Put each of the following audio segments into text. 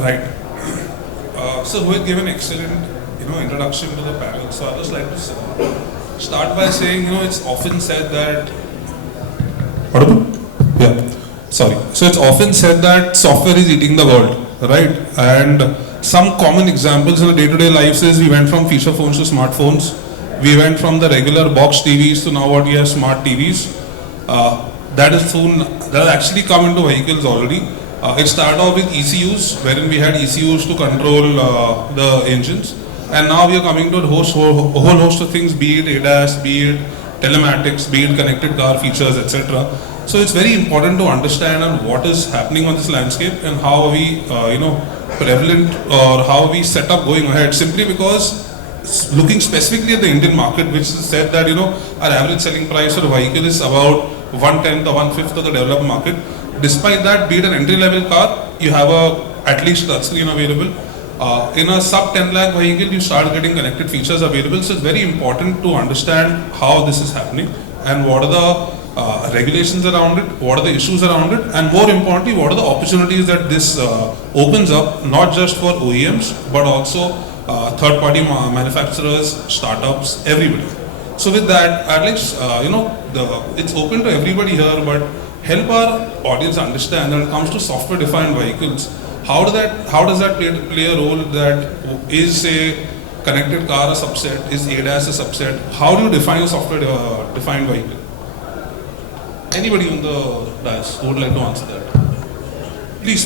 Right. So Rohit gave an excellent, introduction to the panel. So I just like to start by saying, it's often said that. Audible? Yeah. Sorry. So it's often said that software is eating the world, right? And some common examples in the day-to-day lives is we went from feature phones to smartphones. We went from the regular box TVs to now what we have smart TVs. That is soon, that has actually come into vehicles already. It started off with ECUs, wherein we had ECUs to control the engines. And now we are coming to a whole host of things, be it ADAS, be it telematics, be it connected car features, etc. So it's very important to understand on what is happening on this landscape and how are we, prevalent or how are we set up going ahead. Simply because looking specifically at the Indian market, which is said that our average selling price for a vehicle is about 1/10 or 1/5 of the developed market. Despite that, be it an entry-level car, you have at least touchscreen available. In a sub 10 lakh vehicle, you start getting connected features available. So it's very important to understand how this is happening and what are the regulations around it, what are the issues around it, and more importantly, what are the opportunities that this opens up, not just for OEMs, but also third-party manufacturers, startups, everybody. So with that, at least, it's open to everybody here, but help our audience understand when it comes to software-defined vehicles, how does that play a role? That is a connected car a subset, is ADAS a subset? How do you define a software-defined vehicle? Anybody on the dais who would like to answer that? Please.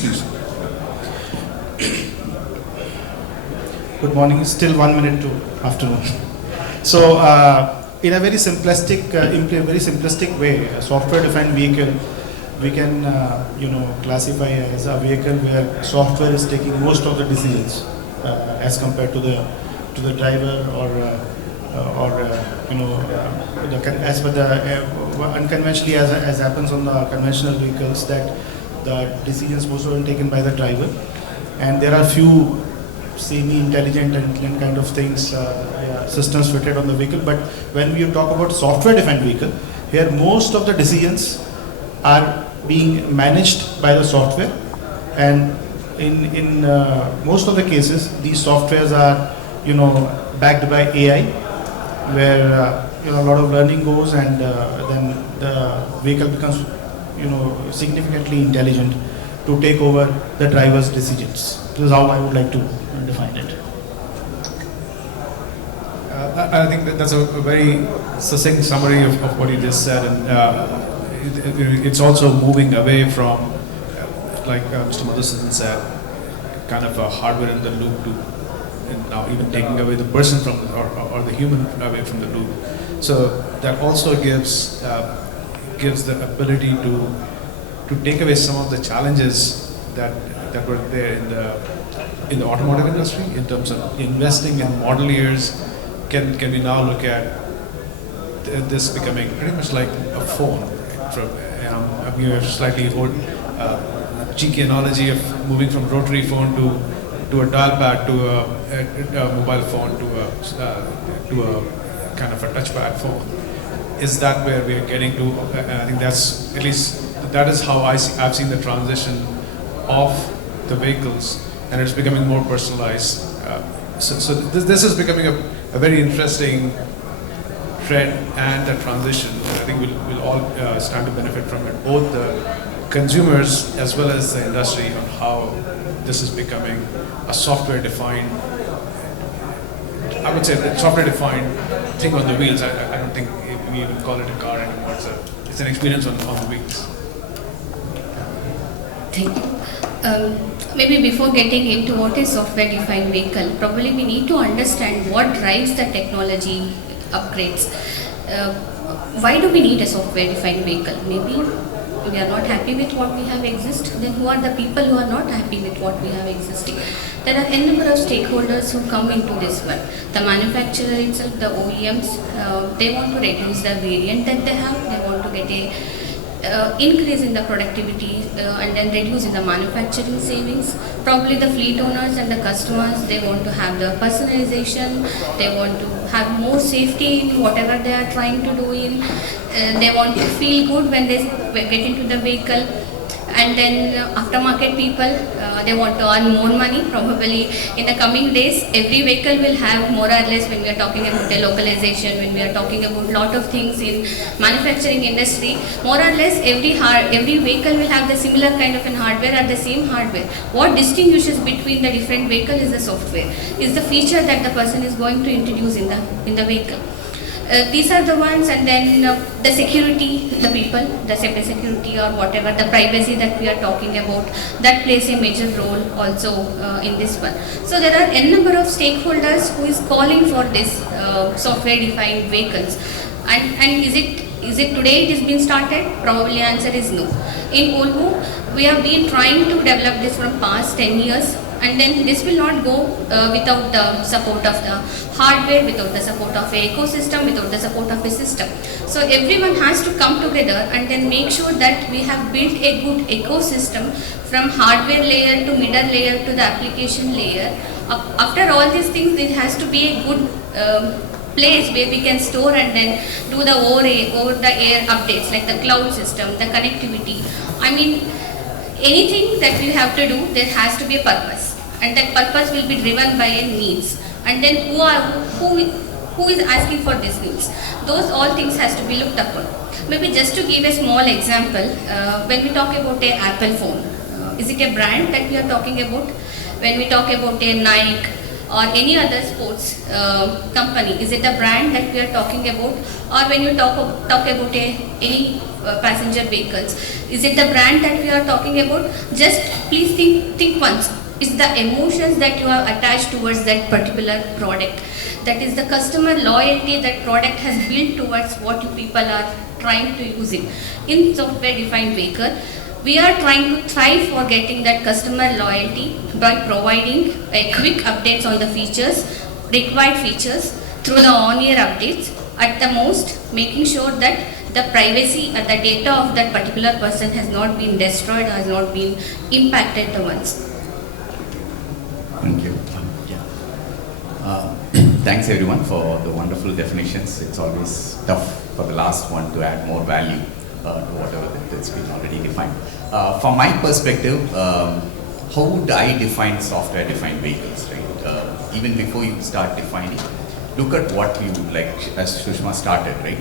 Good morning. It's still 1 minute to afternoon. So, in a very simplistic way, a software-defined vehicle we can classify as a vehicle where software is taking most of the decisions as compared to the driver as per the unconventionally as happens on the conventional vehicles, that the decisions most often taken by the driver, and there are few semi-intelligent and kind of things, systems fitted on the vehicle. But when we talk about software-defined vehicle, here most of the decisions are being managed by the software, and in most of the cases, these softwares are backed by AI, where a lot of learning goes, and then the vehicle becomes significantly intelligent to take over the driver's decisions. This is how I would like to define it. I think that's a very succinct summary of what you just said, and it's also moving away from, like Mr. Madhusudan said, kind of a hardware in the loop to now even taking away the person from or the human away from the loop. So that also gives the ability to take away some of the challenges that were there in the automotive industry in terms of investing in model years. Can we now look at this becoming pretty much like a phone? I'm giving a slightly old cheeky analogy of moving from rotary phone to a dial pad to a mobile phone to a kind of a touchpad phone. Is that where we are getting to? And I think that's, at least that is how I've seen the transition of the vehicles, and it's becoming more personalized. So this is becoming a very interesting trend and a transition. I think we'll all stand to benefit from it, both the consumers as well as the industry, on how this is becoming a software-defined, I would say, the software-defined thing on the wheels. I don't think we even call it a car anymore. It's an experience on the wheels. Thank you. Maybe before getting into what is software-defined vehicle, probably we need to understand what drives the technology upgrades. Why do we need a software-defined vehicle? Maybe we are not happy with what we have exist. Then who are the people who are not happy with what we have existing? There are a number of stakeholders who come into this one. The manufacturer itself, the OEMs, they want to reduce the variant that they have. They want to get a increase in the productivity and then reduce in the manufacturing savings. Probably the fleet owners and the customers, they want to have the personalization, they want to have more safety in whatever they are trying to do in, they want to feel good when they get into the vehicle. and then aftermarket people, they want to earn more money. Probably in the coming days, every vehicle will have more or less, when we are talking about a localization, when we are talking about lot of things in manufacturing industry, more or less every vehicle will have the similar kind of an hardware or the same hardware. What distinguishes between the different vehicle is the software, is the feature that the person is going to introduce in the vehicle. These are the ones, and then the security, the people, the security or whatever, the privacy that we are talking about, that plays a major role also in this one. So there are n number of stakeholders who is calling for this software defined vehicles, and is it today it has been started? Probably answer is no. In Volvo, we have been trying to develop this from past 10 years. And then this will not go without the support of the hardware, without the support of a ecosystem, without the support of a system. So everyone has to come together and then make sure that we have built a good ecosystem from hardware layer to middle layer to the application layer. After all these things, there has to be a good place where we can store and then do the over the air updates, like the cloud system, the connectivity. I mean, anything that we have to do, there has to be a purpose, and that purpose will be driven by a needs. And then who is asking for these needs? Those all things has to be looked upon. Maybe just to give a small example, when we talk about a Apple phone, is it a brand that we are talking about? When we talk about a Nike or any other sports company, is it a brand that we are talking about? Or when you talk about any passenger vehicles, is it the brand that we are talking about? Just please think once. It's the emotions that you have attached towards that particular product. That is the customer loyalty that product has built towards what you people are trying to use it. In software defined vehicle, we are trying to thrive for getting that customer loyalty by providing a quick updates on the features, required features through the on-air updates. At the most, making sure that the privacy and the data of that particular person has not been destroyed or has not been impacted the once. Thank you. Thanks everyone for the wonderful definitions. It's always tough for the last one to add more value to whatever that's been already defined. From my perspective, how would I define software-defined vehicles, right? Even before you start defining, look at what you would like, as Sushma started, right?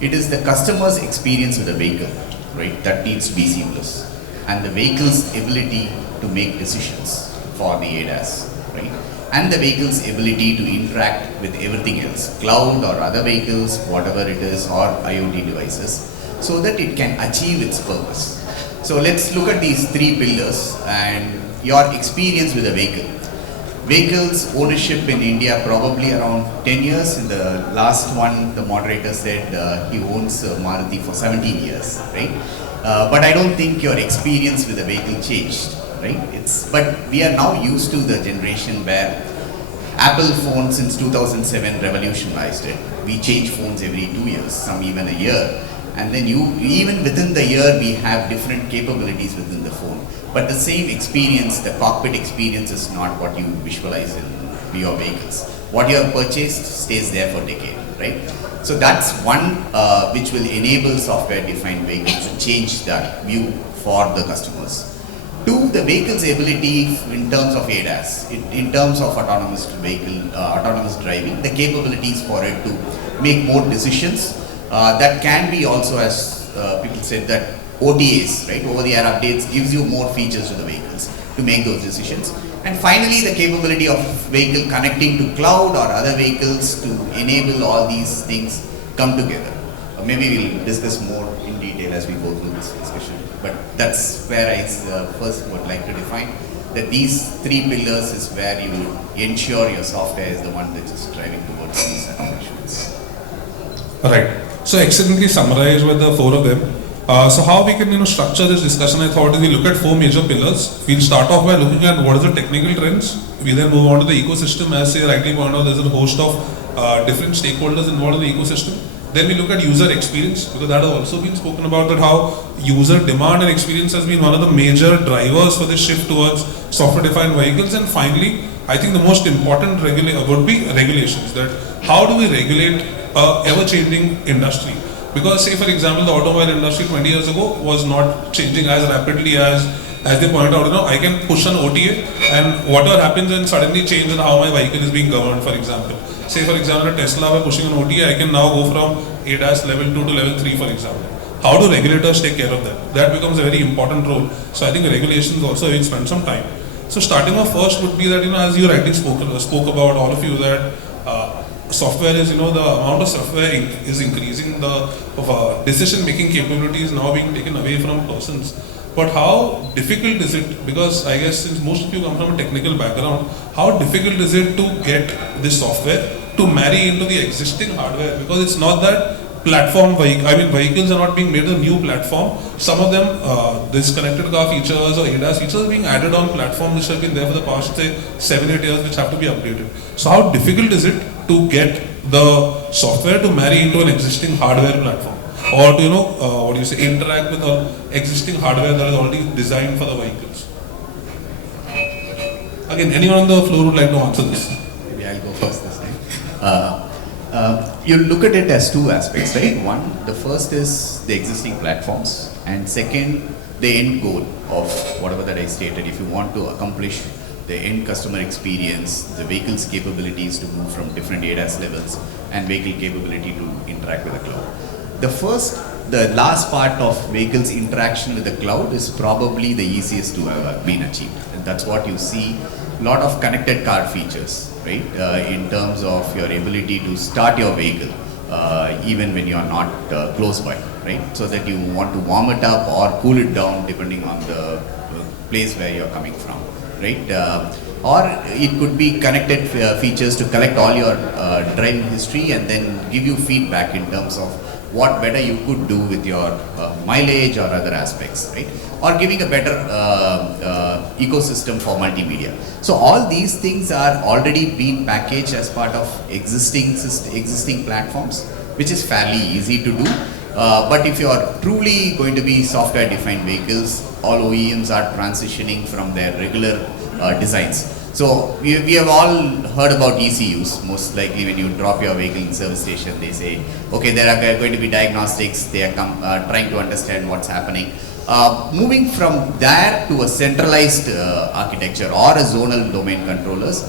It is the customer's experience with the vehicle, right, that needs to be seamless, and the vehicle's ability to make decisions for the ADAS, right? And the vehicle's ability to interact with everything else, cloud or other vehicles, whatever it is, or IoT devices, so that it can achieve its purpose. So let's look at these three pillars and your experience with a vehicle. Vehicles ownership in India probably around 10 years. In the last one, the moderator said he owns Maruti for 17 years, right? But I don't think your experience with the vehicle changed, right? But we are now used to the generation where Apple phone since 2007 revolutionized it. We change phones every 2 years, some even a year. And then even within the year, we have different capabilities within the phone. But the same experience, the cockpit experience, is not what you visualize in your vehicles. What you have purchased stays there for decades, right? So that's one which will enable software-defined vehicles to change that view for the customers. Two, the vehicle's ability in terms of ADAS, in terms of autonomous vehicle, autonomous driving, the capabilities for it to make more decisions. That can be also, as people said, that OTAs, right, over-the-air updates, gives you more features to the vehicles to make those decisions. And finally, the capability of vehicle connecting to cloud or other vehicles to enable all these things come together. Maybe we'll discuss more in detail as we go through this discussion. But that's where I first would like to define that these three pillars is where you would ensure your software is the one that is driving towards these applications. Right. So excellently summarized with the four of them. So how we can structure this discussion, I thought, is we look at four major pillars. We'll start off by looking at what is the technical trends. We then move on to the ecosystem. As say rightly pointed out, there's a host of different stakeholders involved in the ecosystem. Then we look at user experience, because that has also been spoken about, that how user demand and experience has been one of the major drivers for this shift towards software-defined vehicles. And finally, I think the most important would be regulations. That how do we regulate ever-changing industry? Because say for example the automobile industry 20 years ago was not changing as rapidly as they point out, I can push an OTA and whatever happens and suddenly change in how my vehicle is being governed, for example. Say for example Tesla by pushing an OTA, I can now go from ADAS level 2 to level 3, for example. How do regulators take care of that? That becomes a very important role. So I think regulations also will spend some time. So starting off first would be that, as you rightly spoke about, all of you, that software is, the amount of software is increasing, the decision making capability is now being taken away from persons. But how difficult is it, because I guess since most of you come from a technical background, how difficult is it to get this software to marry into the existing hardware? Because it's not that vehicles are not being made a new platform. Some of them, this connected car features or ADAS features are being added on platforms which have been there for the past, say, 7-8 years, which have to be updated. So how difficult is it to get the software to marry into an existing hardware platform? Or to, interact with an existing hardware that is already designed for the vehicles? Again, anyone on the floor would like to answer this? Maybe I'll go first this time. You look at it as two aspects, right? One, the first is the existing platforms, and second, the end goal of whatever that I stated. If you want to accomplish the end customer experience, the vehicle's capabilities to move from different ADAS levels, and vehicle capability to interact with the cloud. The last part of vehicles' interaction with the cloud is probably the easiest to have been achieved. And that's what you see, a lot of connected car features, right? In terms of your ability to start your vehicle, even when you're not close by, right? So that you want to warm it up or cool it down depending on the place where you're coming from, right? Or it could be connected features to collect all your driving history and then give you feedback in terms of what better you could do with your mileage or other aspects, right? Or giving a better ecosystem for multimedia. So all these things are already being packaged as part of existing platforms, which is fairly easy to do. But if you are truly going to be software-defined vehicles, all OEMs are transitioning from their regular designs. So we have all heard about ECUs. Most likely when you drop your vehicle in service station, they say, okay, there are going to be diagnostics. They are trying to understand what's happening. Moving from there to a centralized architecture or a zonal domain controllers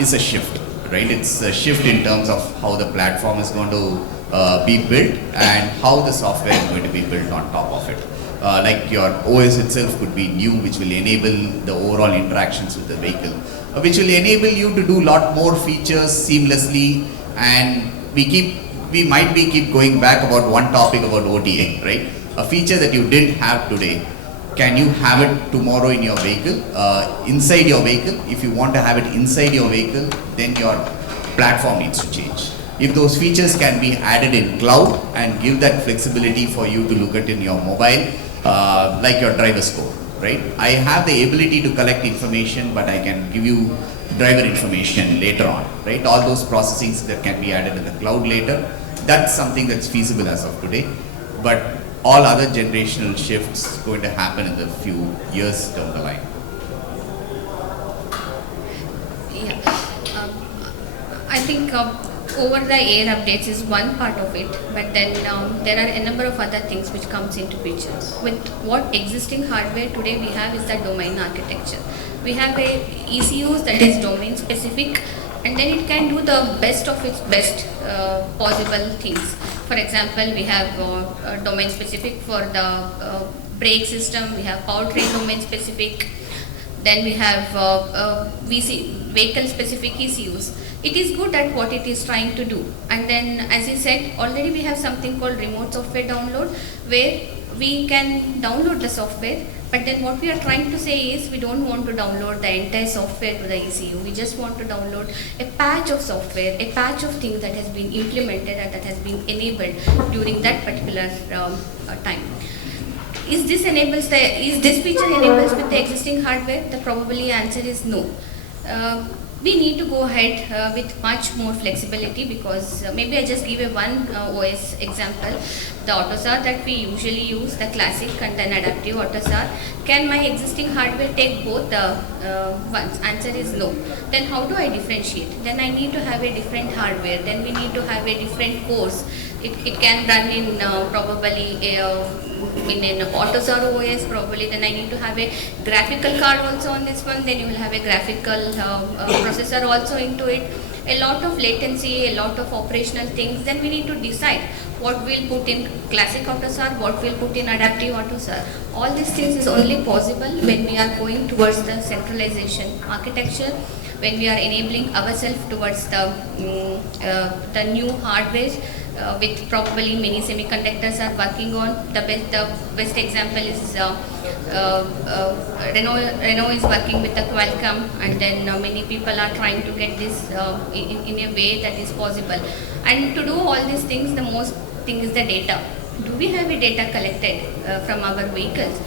is a shift, right? It's a shift in terms of how the platform is going to be built and how the software is going to be built on top of it. Like your OS itself could be new, which will enable the overall interactions with the vehicle, which will enable you to do a lot more features seamlessly. And we might keep going back about one topic about OTA, right? A feature that you didn't have today, can you have it tomorrow in your vehicle, inside your vehicle? If you want to have it inside your vehicle, then your platform needs to change. If those features can be added in cloud and give that flexibility for you to look at in your mobile, like your driver score, right? I have the ability to collect information, but I can give you driver information later on, right? All those processings that can be added in the cloud later, that's something that's feasible as of today. But all other generational shifts going to happen in the few years down the line. Yeah, I think over-the-air updates is one part of it, but then there are a number of other things which comes into picture. With what existing hardware today we have is the domain architecture. We have a ECUs that is domain specific, and then it can do the best of its best possible things. For example, we have domain specific for the brake system, we have powertrain domain specific, then we have vehicle specific ECUs. It is good at what it is trying to do. And then, as you said, already we have something called remote software download, where we can download the software, but then what we are trying to say is we don't want to download the entire software to the ECU. We just want to download a patch of software, a patch of things that has been implemented and that has been enabled during that particular time. Is this feature enables with the existing hardware? The probably answer is no. we need to go ahead with much more flexibility, because maybe I just give a one OS example. The AutoSAR that we usually use, the classic and then adaptive AutoSAR, can my existing hardware take both the ones? Answer is no. Then how do I differentiate? Then I need to have a different hardware, then we need to have a different course. It can run in probably in an AutoSAR OS probably, then I need to have a graphical card also on this one, then you will have a graphical processor also into it, a lot of latency, a lot of operational things. Then we need to decide what we'll put in classic AutoSAR, what we'll put in adaptive AutoSAR. All these things is only possible when we are going towards the centralization architecture, when we are enabling ourselves towards the new hardware. With probably many semiconductors are working on. The best example is Renault is working with the Qualcomm, and then many people are trying to get this in a way that is possible. And to do all these things, the most thing is the data. Do we have a data collected from our vehicles?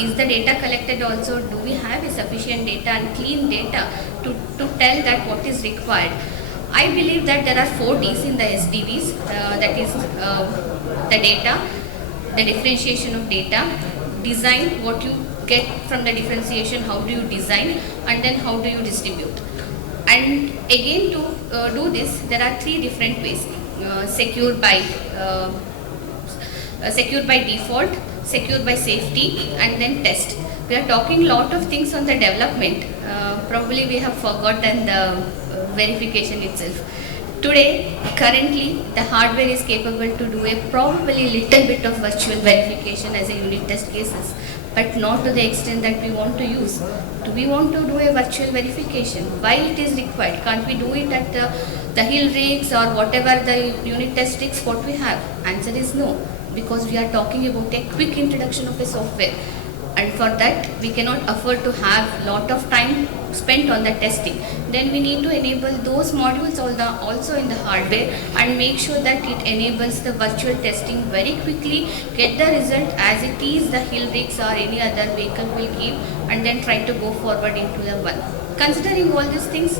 Is the data collected also? Do we have a sufficient data and clean data to tell that what is required? I believe that there are 4 Ds in the SDVs, that is the data, the differentiation of data, design, what you get from the differentiation, how do you design, and then how do you distribute. And again, to do this, there are 3 different ways: secured by default, secured by safety, and then test. We are talking a lot of things on the development. Probably we have forgotten the verification itself. Today, currently, the hardware is capable to do a probably little bit of virtual verification as a unit test cases, but not to the extent that we want to use. Do we want to do a virtual verification? Why it is required? Can't we do it at the hill rigs or whatever the unit test rigs what we have? Answer is no, because we are talking about a quick introduction of a software. And for that, we cannot afford to have lot of time spent on the testing. Then we need to enable those modules also in the hardware and make sure that it enables the virtual testing very quickly, get the result as it is the hill rigs or any other vehicle will give, and then try to go forward into the one. Considering all these things,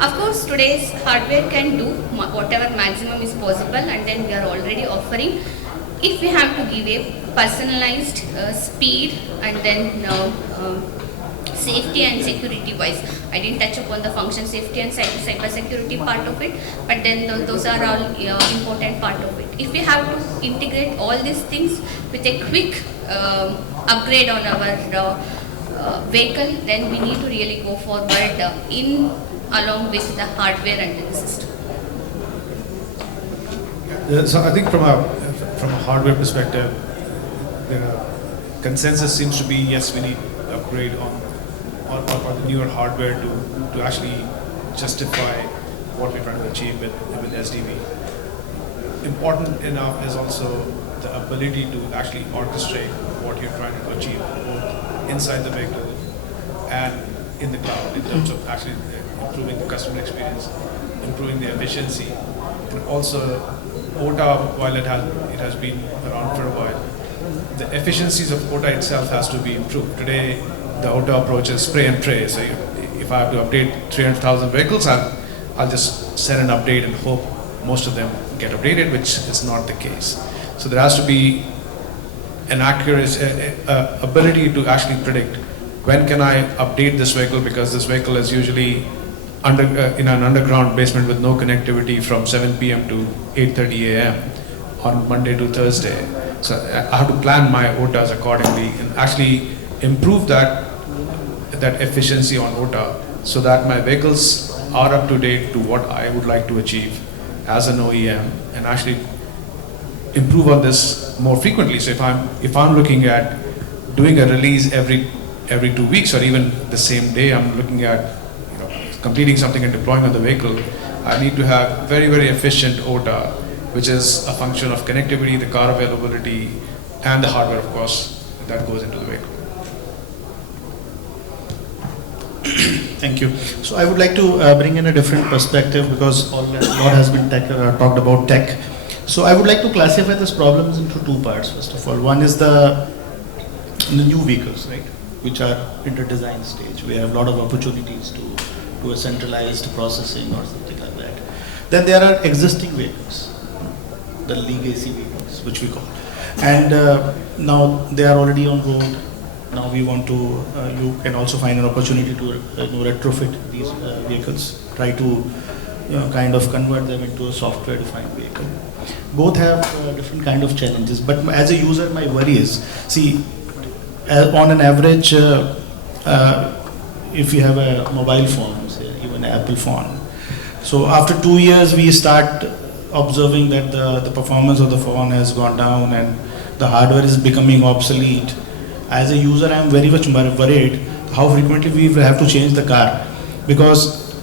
of course, today's hardware can do whatever maximum is possible, and then we are already offering. If we have to give a personalized speed and then safety and security wise, I didn't touch upon the function safety and cyber security part of it, but then those are all important part of it. If we have to integrate all these things with a quick upgrade on our vehicle, then we need to really go forward in along with the hardware and the system. So I think from a hardware perspective, the consensus seems to be yes, we need to upgrade on the newer hardware to actually justify what we're trying to achieve with SDV. Important enough is also the ability to actually orchestrate what you're trying to achieve both inside the vehicle and in the cloud, in terms of actually improving the customer experience, improving the efficiency, and also OTA, while it has been around for a while, the efficiencies of OTA itself has to be improved. Today, the OTA approach is spray and pray. So if I have to update 300,000 vehicles, I'll just send an update and hope most of them get updated, which is not the case. So there has to be an accurate ability to actually predict when can I update this vehicle, because this vehicle is usually in an underground basement with no connectivity from 7 p.m. to 8:30 a.m. on Monday to Thursday. So I have to plan my OTAs accordingly and actually improve that efficiency on OTA so that my vehicles are up to date to what I would like to achieve as an OEM, and actually improve on this more frequently. So if I'm looking at doing a release every 2 weeks or even the same day, I'm looking at completing something and deploying on the vehicle, I need to have very, very efficient OTA, which is a function of connectivity, the car availability, and the hardware, of course, that goes into the vehicle. Thank you. So I would like to bring in a different perspective, because a lot has been talked about tech. So I would like to classify these problems into 2 parts. First of all, one is the new vehicles, right, which are in the design stage. We have a lot of opportunities to to a centralized processing or something like that. Then there are existing vehicles, the legacy vehicles, which we call. And now they are already on road. Now we want to, you can also find an opportunity to retrofit these vehicles, try to kind of convert them into a software-defined vehicle. Both have different kind of challenges, but as a user, my worry is, see, on an average, if you have a mobile phone, say even an Apple phone, so after 2 years we start observing that the performance of the phone has gone down and the hardware is becoming obsolete. As a user, I am very much worried how frequently we will have to change the car, because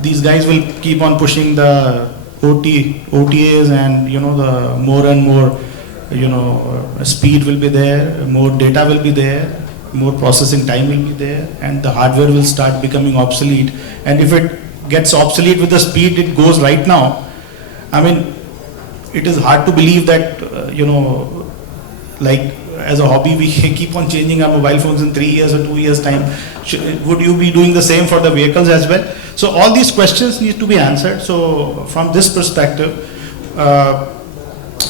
these guys will keep on pushing the OTAs, and the more and more speed will be there, more data will be there, more processing time will be there, and the hardware will start becoming obsolete. And if it gets obsolete with the speed it goes right now, I mean, it is hard to believe that like as a hobby we keep on changing our mobile phones in 3 years or 2 years time. Would you be doing the same for the vehicles as well? So all these questions need to be answered. So from this perspective,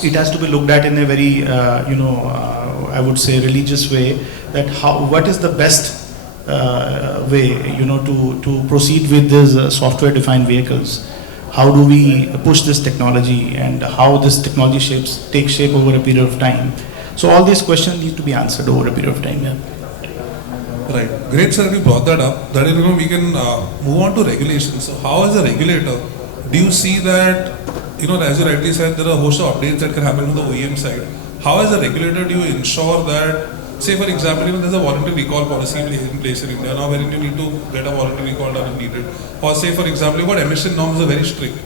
it has to be looked at in a very I would say religious way, that what is the best way to proceed with these software defined vehicles. How do we push this technology, and how this technology takes shape over a period of time. So all these questions need to be answered over a period of time. Yeah. Right. Great, sir. You brought that up. That is, we can move on to regulations. So, how, as a regulator, do you see that, as you rightly said, there are a host of updates that can happen on the OEM side. How, as a regulator, do you ensure that, say, for example, there's a voluntary recall policy in place in India now, wherein you need to get a voluntary recall done if needed. Or, say, for example, you've got emission norms are very strict.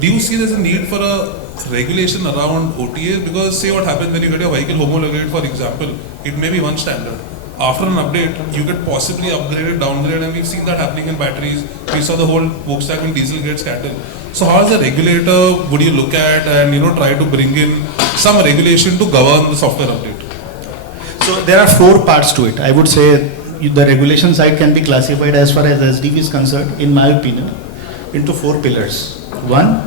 Do you see there's a need for a regulation around OTA? Because say what happens when you get your vehicle homologated, for example, it may be one standard. After an update, you get possibly upgraded, downgraded, and we've seen that happening in batteries. We saw the whole Volkswagen diesel get scattered. So how as a regulator would you look at and try to bring in some regulation to govern the software update? So there are 4 parts to it. I would say the regulation side can be classified, as far as SDV is concerned, in my opinion, into 4 pillars. One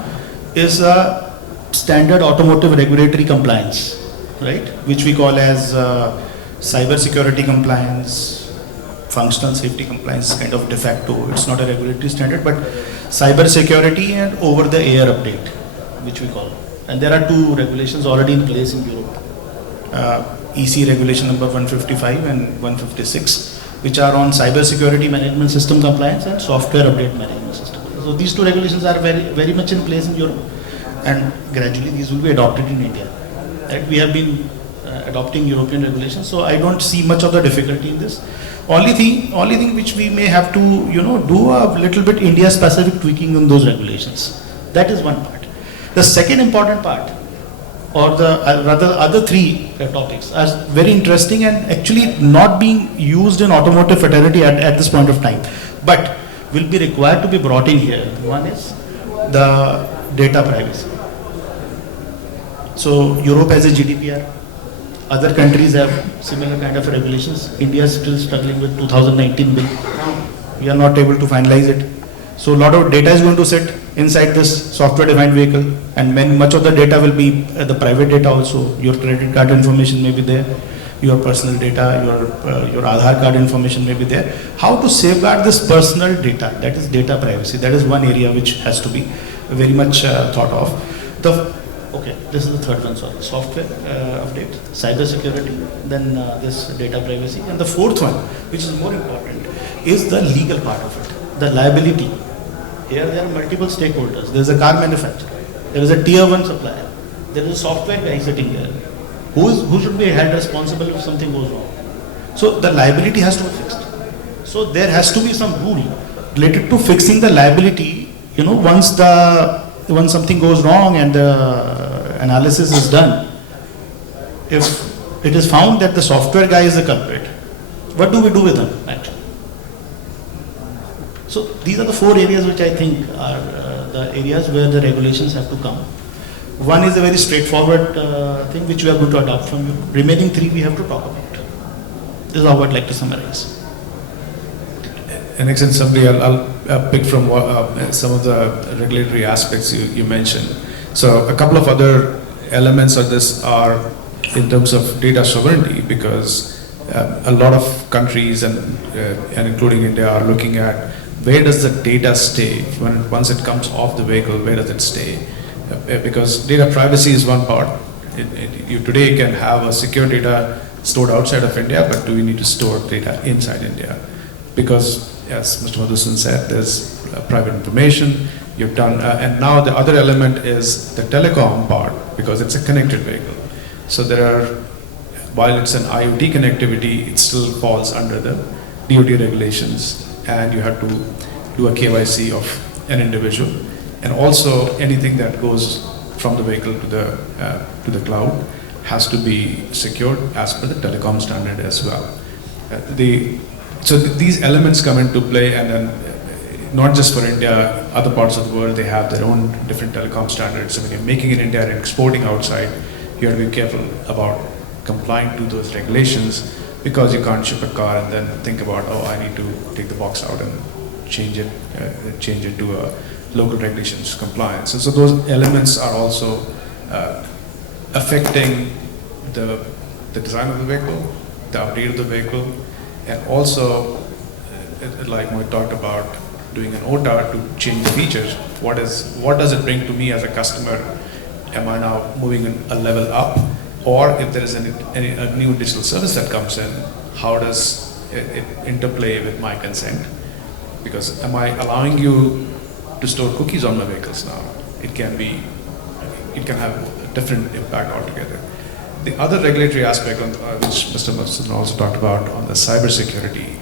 is a standard automotive regulatory compliance, right, which we call as cyber security compliance, functional safety compliance, kind of de facto. It's not a regulatory standard, but cyber security and over the air update, which we call. And there are 2 regulations already in place in Europe. EC regulation number 155 and 156, which are on cyber security management system compliance and software update management system. So these 2 regulations are very much in place in Europe, and gradually these will be adopted in India. Right? We have been adopting European regulations, so I don't see much of the difficulty in this. Only thing which we may have to do a little bit India specific tweaking on those regulations. That is one part. The second important part, or the rather other 3 topics, are very interesting and actually not being used in automotive fraternity at this point of time, but will be required to be brought in here. One is the data privacy. So Europe has a GDPR. Other countries have similar kind of regulations. India is still struggling with 2019 bill. We are not able to finalize it. So a lot of data is going to sit inside this software defined vehicle, and much of the data will be the private data also. Your credit card information may be there, your personal data, your Aadhaar card information may be there. How to safeguard this personal data, that is data privacy. That is one area which has to be very much thought of. This is the third one, sorry. Software update, cyber security, then this data privacy. And the fourth one, which is more important, is the legal part of it, the liability. Here there are multiple stakeholders. There is a car manufacturer, there is a tier 1 supplier, there is a software guy sitting there. Who should be held responsible if something goes wrong? So the liability has to be fixed. So there has to be some rule related to fixing the liability. Once something goes wrong and the analysis is done, if it is found that the software guy is the culprit, what do we do with him actually? So these are the 4 areas which I think are the areas where the regulations have to come. One is a very straightforward thing which we are going to adopt from you. Remaining 3 we have to talk about. This is how I'd like to summarize. an excellent summary. I'll pick from some of the regulatory aspects you mentioned. So a couple of other elements of this are in terms of data sovereignty, because a lot of countries and including India are looking at where does the data stay once it comes off the vehicle. Where does it stay? Because data privacy is one part. You today can have a secure data stored outside of India, but do we need to store data inside India? Because, as Mr. Madhusudan said, there's private information. You've done, and now the other element is the telecom part, because it's a connected vehicle. So there are, while it's an IoT connectivity, it still falls under the DoT regulations, and you have to do a KYC of an individual, and also anything that goes from the vehicle to the cloud has to be secured as per the telecom standard as well. These elements come into play, and then not just for India, other parts of the world, they have their own different telecom standards. So when you're making in India and exporting outside, you have to be careful about complying to those regulations, because you can't ship a car and then think about, oh, I need to take the box out and change it to a local regulations compliance. So those elements are also affecting the design of the vehicle, the update of the vehicle, and also, like we talked about, doing an OTA to change the features. What does it bring to me as a customer? Am I now moving a level up? Or if there is a new digital service that comes in, how does it interplay with my consent? Because am I allowing you to store cookies on my vehicles now? It can have a different impact altogether. The other regulatory aspect which Mr. Madhusudan also talked about on the cybersecurity.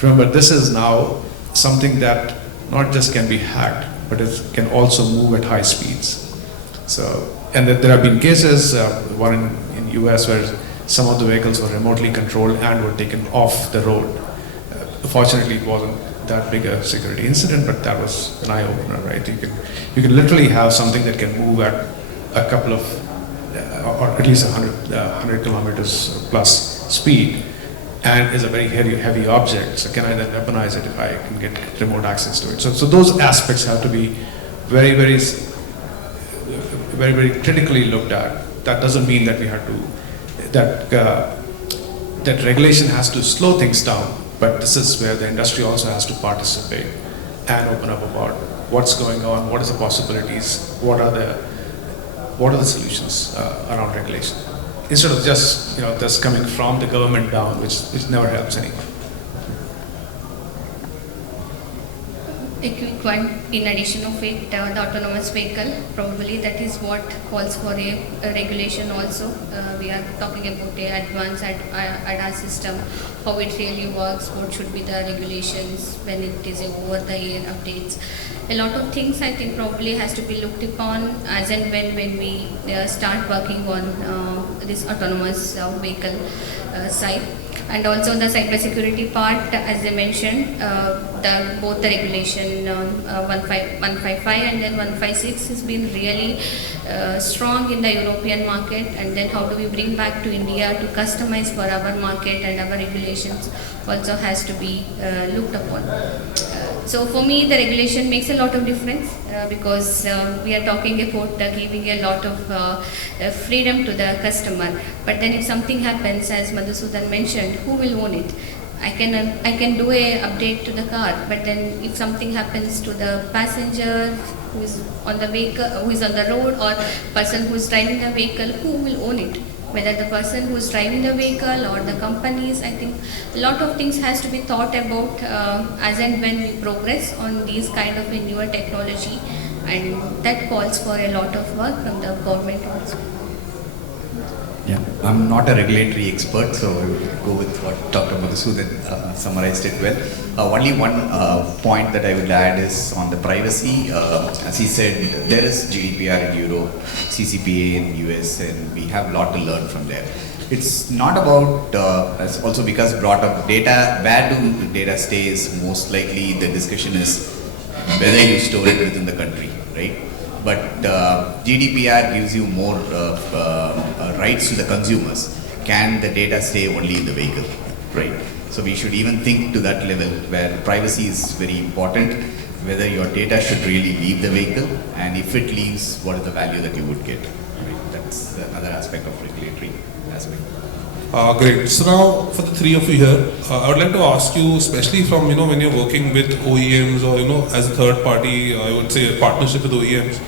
Remember, this is now something that not just can be hacked, but it can also move at high speeds. So, and there have been cases, one in US where some of the vehicles were remotely controlled and were taken off the road. Fortunately, it wasn't that big a security incident, but that was an eye-opener, right? You can literally have something that can move at a couple of, or at least 100 kilometers plus speed, and is a very heavy object. So can I then weaponize it if I can get remote access to it? So those aspects have to be very, very, very, very critically looked at. That doesn't mean that we have to, that regulation has to slow things down, but this is where the industry also has to participate and open up about what's going on, what are the possibilities, what are the solutions around regulation, instead of just coming from the government down, which never helps anyone. A quick one, in addition of it, the autonomous vehicle, probably that is what calls for a regulation also. We are talking about a advanced ADAS system, how it really works, what should be the regulations when it is over the air updates. A lot of things I think probably has to be looked upon as and when we start working on this autonomous vehicle side. And also the cybersecurity part, as I mentioned, both the regulation 155 and then 156 has been really strong in the European market, and then how do we bring back to India to customize for our market, and our regulations also has to be looked upon. So for me, the regulation makes a lot of difference because we are talking about giving a lot of freedom to the customer. But then if something happens, as Madhusudan mentioned, who will own it? I can do a update to the car, but then if something happens to the passenger who is on the vehicle, who is on the road, or person who is driving the vehicle, who will own it? Whether the person who is driving the vehicle or the companies, I think a lot of things has to be thought about as and when we progress on these kind of a newer technology, and that calls for a lot of work from the government also. Yeah, I'm not a regulatory expert, so I will go with what Dr. Madhusudan summarized it well. Only one point that I would add is on the privacy. As he said, there is GDPR in Europe, CCPA in the US, and we have a lot to learn from there. It's not about, as also because brought up data, where do data stay is most likely the discussion is whether you store it within the country, right? But GDPR gives you more rights to the consumers. Can the data stay only in the vehicle, right? So we should even think to that level where privacy is very important, whether your data should really leave the vehicle, and if it leaves, what is the value that you would get. Right? That's another aspect of regulatory aspect. Great. So now, for the three of you here, I would like to ask you, especially from when you're working with OEMs or as a third party, I would say a partnership with OEMs.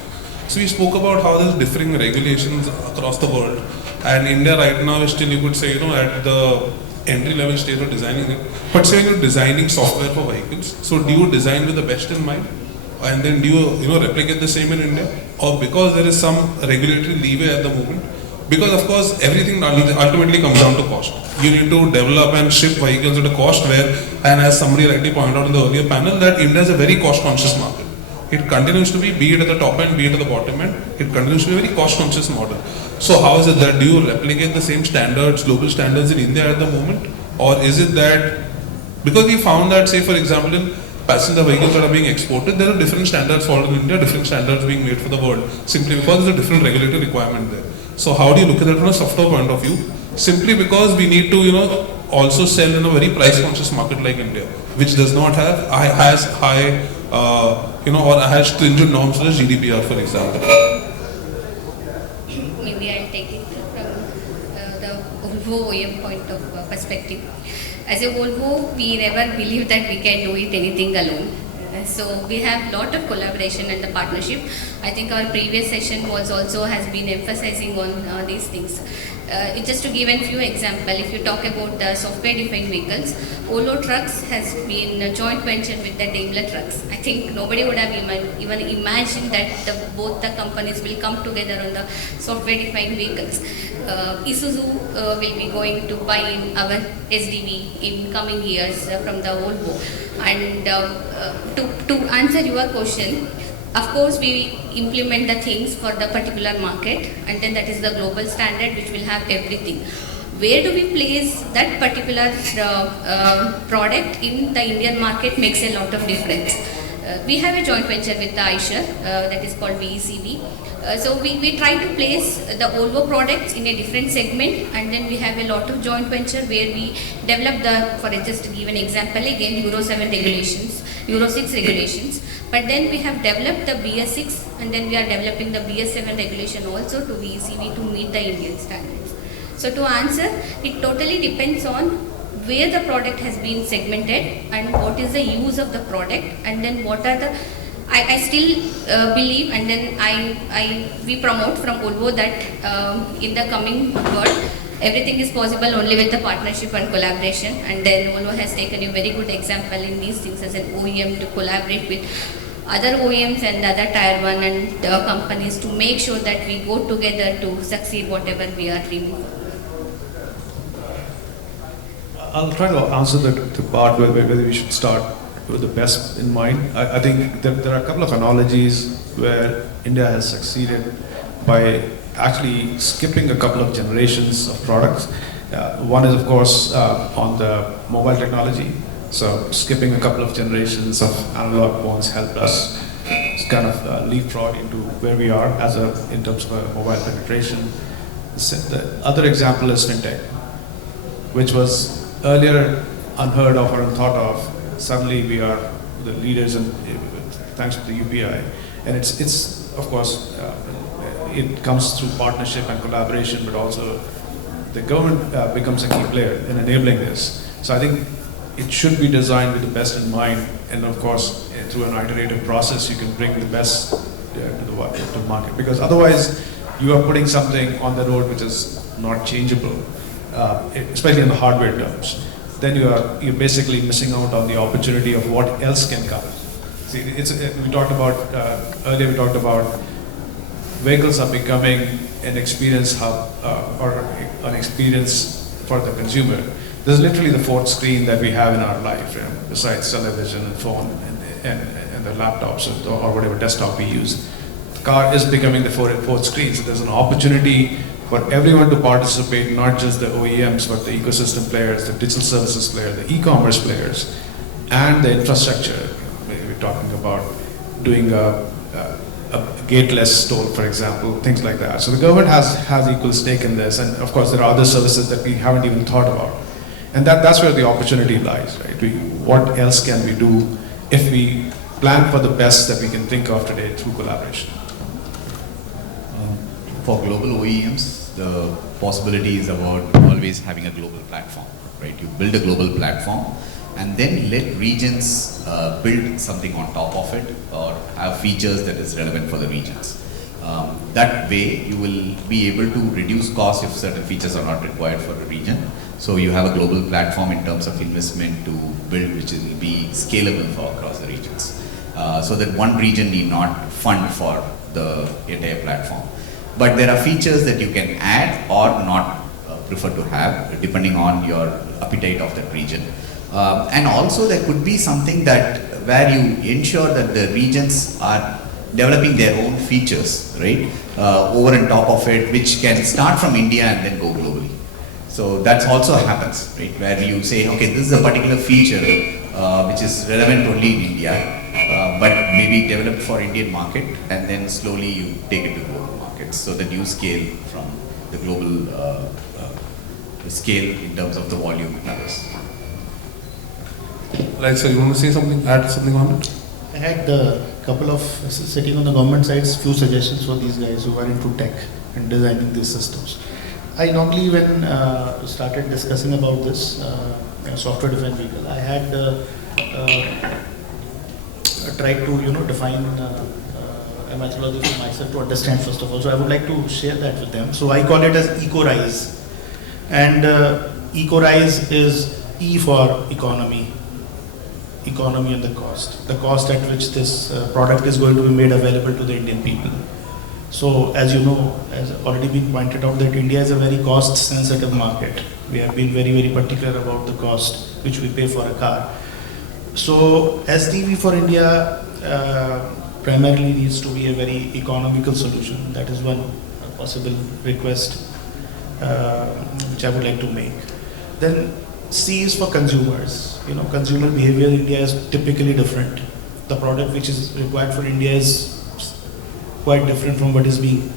So we spoke about how there's differing regulations across the world, and India right now is still, you could say, at the entry level stage of designing it. But say when you're designing software for vehicles, so do you design with the best in mind, and then do you replicate the same in India, or because there is some regulatory leeway at the moment? Because of course everything ultimately comes down to cost. You need to develop and ship vehicles at a cost where, and as somebody rightly pointed out in the earlier panel, that India is a very cost conscious market. It continues to be it at the top end, be it at the bottom end, it continues to be a very cost conscious model. So how is it that, do you replicate the same standards, global standards in India at the moment? Or is it that, because we found that, say for example in passenger vehicles that are being exported, there are different standards followed in India, different standards being made for the world, simply because there's a different regulatory requirement there. So how do you look at that from a software point of view? Simply because we need to, also sell in a very price conscious market like India, which does not have, has high, or has stringent norms for the GDPR, for example. Maybe I'll take it from the Volvo OEM point of perspective. As a Volvo, we never believe that we can do it anything alone. So we have lot of collaboration and the partnership. I think our previous session has been emphasizing on these things. Just to give a few examples, if you talk about the software-defined vehicles, Volvo Trucks has been a joint venture with the Daimler Trucks. I think nobody would have even imagined that both the companies will come together on the software-defined vehicles. Isuzu will be going to buy in our SDV in coming years from the Volvo. And to answer your question, of course, we implement the things for the particular market, and then that is the global standard which will have everything. Where do we place that particular product in the Indian market makes a lot of difference. We have a joint venture with the Eicher that is called VECV. So we try to place the Volvo products in a different segment, and then we have a lot of joint venture where we develop for just to give an example again, Euro 7 regulations, Euro 6 regulations. But then we have developed the BS6, and then we are developing the BS7 regulation also to VECV to meet the Indian standards. So to answer, it totally depends on where the product has been segmented and what is the use of the product, and then what are the I still believe, and then we promote from Volvo that in the coming world, everything is possible only with the partnership and collaboration. And then Volvo has taken a very good example in these things as an OEM to collaborate with other OEMs and other tier 1 and companies to make sure that we go together to succeed whatever we are dreaming for. I'll try to answer the part whether we should start with the best in mind. I think there are a couple of analogies where India has succeeded by actually skipping a couple of generations of products. One is of course on the mobile technology. So skipping a couple of generations of analog phones helped us kind of leapfrog into where we are in terms of mobile penetration. The other example is fintech, which was earlier unheard of or unthought of. Suddenly we are the leaders thanks to the UPI, and it's of course it comes through partnership and collaboration, but also the government becomes a key player in enabling this. So I think it should be designed with the best in mind, and of course through an iterative process you can bring the best to the market, because otherwise you are putting something on the road which is not changeable, especially in the hardware terms. Then you're basically missing out on the opportunity of what else can come. See, we talked about earlier. We talked about vehicles are becoming an experience hub or an experience for the consumer. This is literally the fourth screen that we have in our life, besides television and phone and the laptops or whatever desktop we use. The car is becoming the fourth screen. So there's an opportunity for everyone to participate, not just the OEMs, but the ecosystem players, the digital services players, the e-commerce players, and the infrastructure. We're talking about doing a gateless toll, for example, things like that. So the government has equal stake in this, and of course there are other services that we haven't even thought about. And that's where the opportunity lies, right? What else can we do if we plan for the best that we can think of today through collaboration? For global OEMs, the possibility is about always having a global platform, right? You build a global platform and then let regions build something on top of it or have features that is relevant for the regions. That way you will be able to reduce costs if certain features are not required for a region. So you have a global platform in terms of investment to build which will be scalable for across the regions. So that one region need not fund for the entire platform. But there are features that you can add or not prefer to have depending on your appetite of that region. And also there could be something that where you ensure that the regions are developing their own features, right, over and top of it, which can start from India and then go globally. So that also happens, right, where you say, okay, this is a particular feature which is relevant only in India, but maybe developed for Indian market, and then slowly you take it to global markets, so that you scale from the global scale in terms of the volume and others. Right, sir, you want to say something, add something on it? I had a couple of, sitting on the government sides, few suggestions for these guys who are into tech and designing these systems. I normally, when started discussing about this software-defined vehicle, I had tried to define a methodology for myself to understand first of all. So I would like to share that with them. So I call it as EcoRise, and EcoRise is E for economy and the cost at which this product is going to be made available to the Indian people. So as you know, as already been pointed out, that India is a very cost sensitive market. We have been very, very particular about the cost which we pay for a car. So SDV for India primarily needs to be a very economical solution. That is one possible request which I would like to make. Then C is for consumers. Consumer behavior in India is typically different. The product which is required for India is quite different from what is being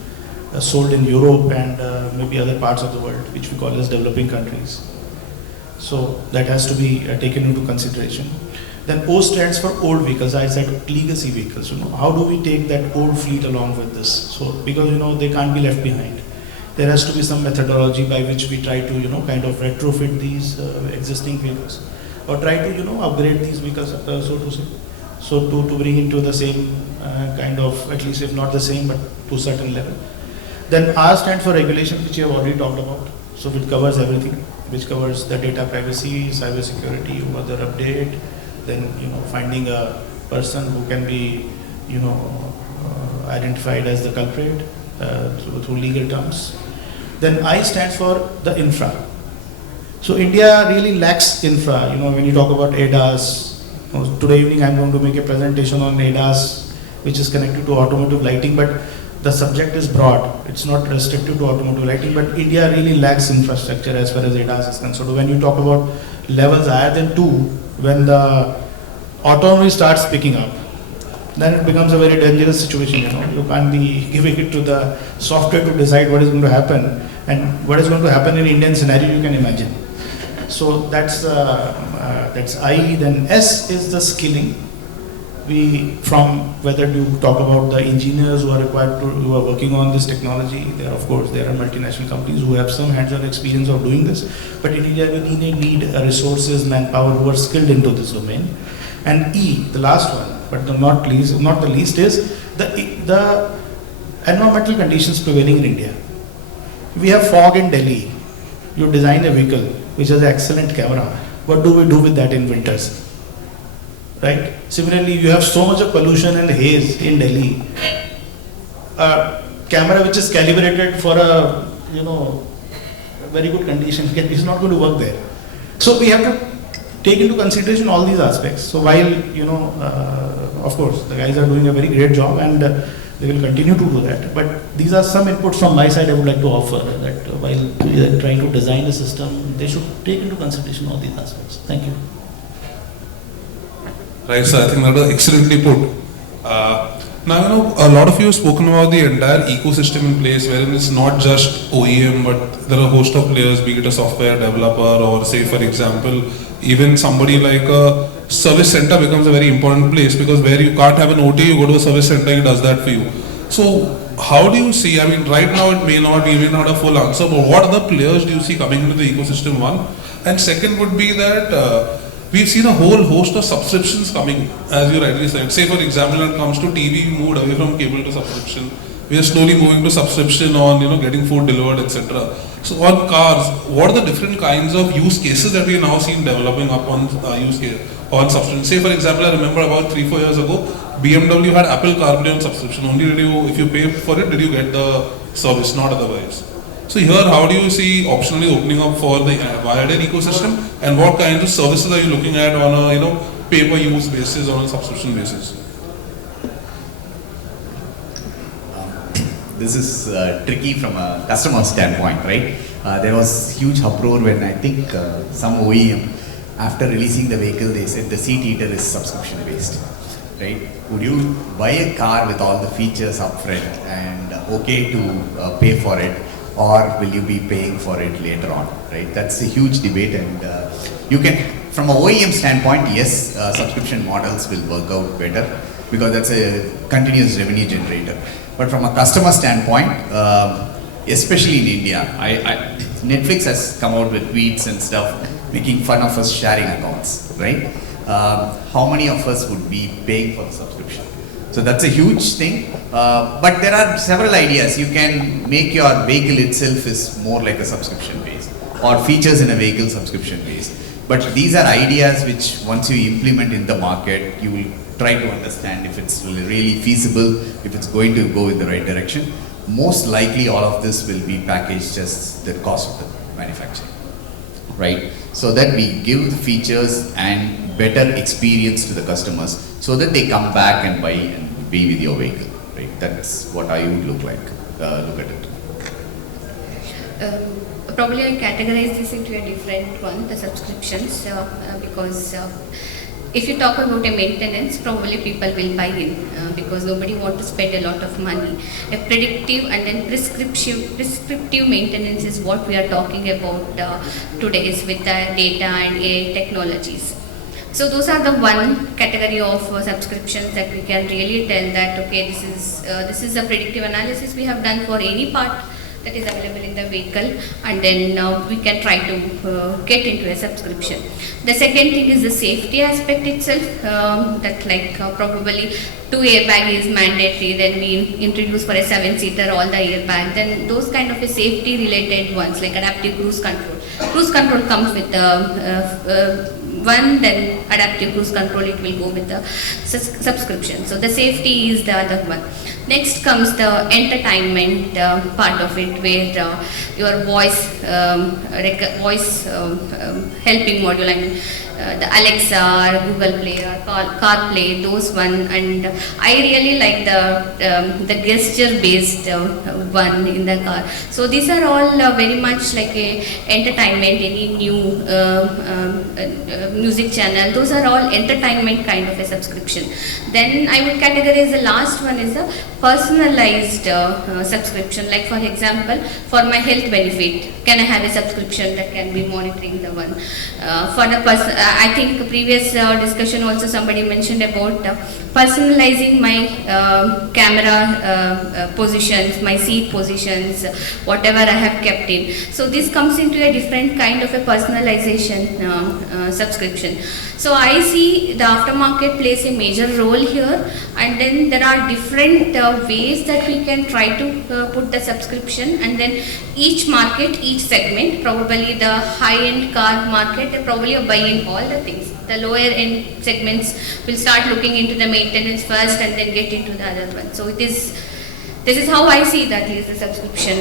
sold in Europe and maybe other parts of the world, which we call as developing countries. So that has to be taken into consideration. Then O stands for old vehicles. I said legacy vehicles. How do we take that old fleet along with this? So because they can't be left behind. There has to be some methodology by which we try to kind of retrofit these existing vehicles, or try to upgrade these vehicles, so to say. So to bring into the same kind of, at least if not the same, but to a certain level. Then R stands for regulation, which you have already talked about. So it covers everything, which covers the data privacy, cyber security, further update, then finding a person who can be identified as the culprit through legal terms. Then I stands for the infra. So India really lacks infra. When you talk about ADAS, today evening I'm going to make a presentation on ADAS, which is connected to automotive lighting, but the subject is broad. It's not restricted to automotive lighting, but India really lacks infrastructure as far as ADAS is concerned. So when you talk about levels higher than 2, when the autonomy starts picking up, then it becomes a very dangerous situation. You can't be giving it to the software to decide what is going to happen, and what is going to happen in Indian scenario you can imagine. So that's I. Then S is the skilling. From whether you talk about the engineers who are required who are working on this technology, there are multinational companies who have some hands-on experience of doing this. But in India, we need resources, manpower who are skilled into this domain. And E, the last one, but not the least, is the environmental conditions prevailing in India. We have fog in Delhi. You design a vehicle which has an excellent camera. What do we do with that in winters? Right? Similarly, you have so much of pollution and haze in Delhi. A camera which is calibrated for a very good condition is not going to work there. So we have to take into consideration all these aspects. So while of course the guys are doing a very great job and they will continue to do that, but these are some inputs from my side I would like to offer, that while trying to design a system, they should take into consideration all these aspects. Thank you. Right, sir, I think that was excellently put. Now, a lot of you have spoken about the entire ecosystem in place, wherein it's not just OEM, but there are a host of players, be it a software developer or, say, for example, even somebody like a service center becomes a very important place, because where you can't have an OT, you go to a service center, it does that for you. So, how do you see, I mean, right now it may not be, even not a full answer, but what other players do you see coming into the ecosystem, one? And second would be that we've seen a whole host of subscriptions coming, as you rightly said. Say, for example, when it comes to TV, we moved away from cable to subscription. We are slowly moving to subscription on, getting food delivered, etc. So on cars, what are the different kinds of use cases that we are now seeing developing up on on subscription? Say, for example, I remember about 3-4 years ago, BMW had Apple CarPlay on subscription. Only if you pay for it, did you get the service, not otherwise. So here, how do you see optionally opening up for the wider ecosystem, and what kinds of services are you looking at on a pay-per-use basis or on a subscription basis? This is tricky from a customer standpoint, right? There was huge uproar when I think some OEM, after releasing the vehicle, they said the seat heater is subscription based, right? Would you buy a car with all the features upfront and okay to pay for it, or will you be paying for it later on, right? That's a huge debate, and you can, from an OEM standpoint, yes, subscription models will work out better because that's a continuous revenue generator. But from a customer standpoint, especially in India, Netflix has come out with tweets and stuff making fun of us sharing accounts, right? How many of us would be paying for the subscription? So that's a huge thing. But there are several ideas. You can make your vehicle itself is more like a subscription base, or features in a vehicle subscription base. But these are ideas which once you implement in the market, you will try to understand if it's really feasible, if it's going to go in the right direction. Most likely all of this will be packaged as the cost of the manufacturing, right? So that we give the features and better experience to the customers so that they come back and buy and be with your vehicle, right? That's what I would look at it. Probably I categorize this into a different one, the subscriptions, because if you talk about a maintenance, probably people will buy in because nobody wants to spend a lot of money. A predictive and then prescriptive maintenance is what we are talking about today, is with the data and AI technologies. So those are the one category of subscriptions that we can really tell that, okay, this is a predictive analysis we have done for any part that is available in the vehicle, and then we can try to get into a subscription. The second thing is the safety aspect itself, that probably 2 airbag is mandatory, then we introduce for a 7-seater all the airbag, then those kind of a safety related ones like adaptive cruise control. Cruise control comes with one, then adaptive cruise control, it will go with the subscription. So the safety is the other one. Next comes the entertainment part of it, where your voice helping module, I mean the Alexa, or Google Play, or CarPlay, those one, and I really like the gesture based one in the car. So these are all very much like a entertainment, any new music channel, those are all entertainment kind of a subscription. Then I would categorize the last one is a personalized subscription, like for example, for my health benefit, can I have a subscription that can be monitoring the one? For the person, I think previous discussion also somebody mentioned about personalizing my camera positions, my seat positions, whatever I have kept in. So this comes into a different kind of a personalization subscription. So I see the aftermarket plays a major role here, and then there are different ways that we can try to put the subscription, and then each market, each segment, probably the high-end car market, they probably are buying all the things. The lower end segments will start looking into the maintenance first and then get into the other one. So this is how I see that is the subscription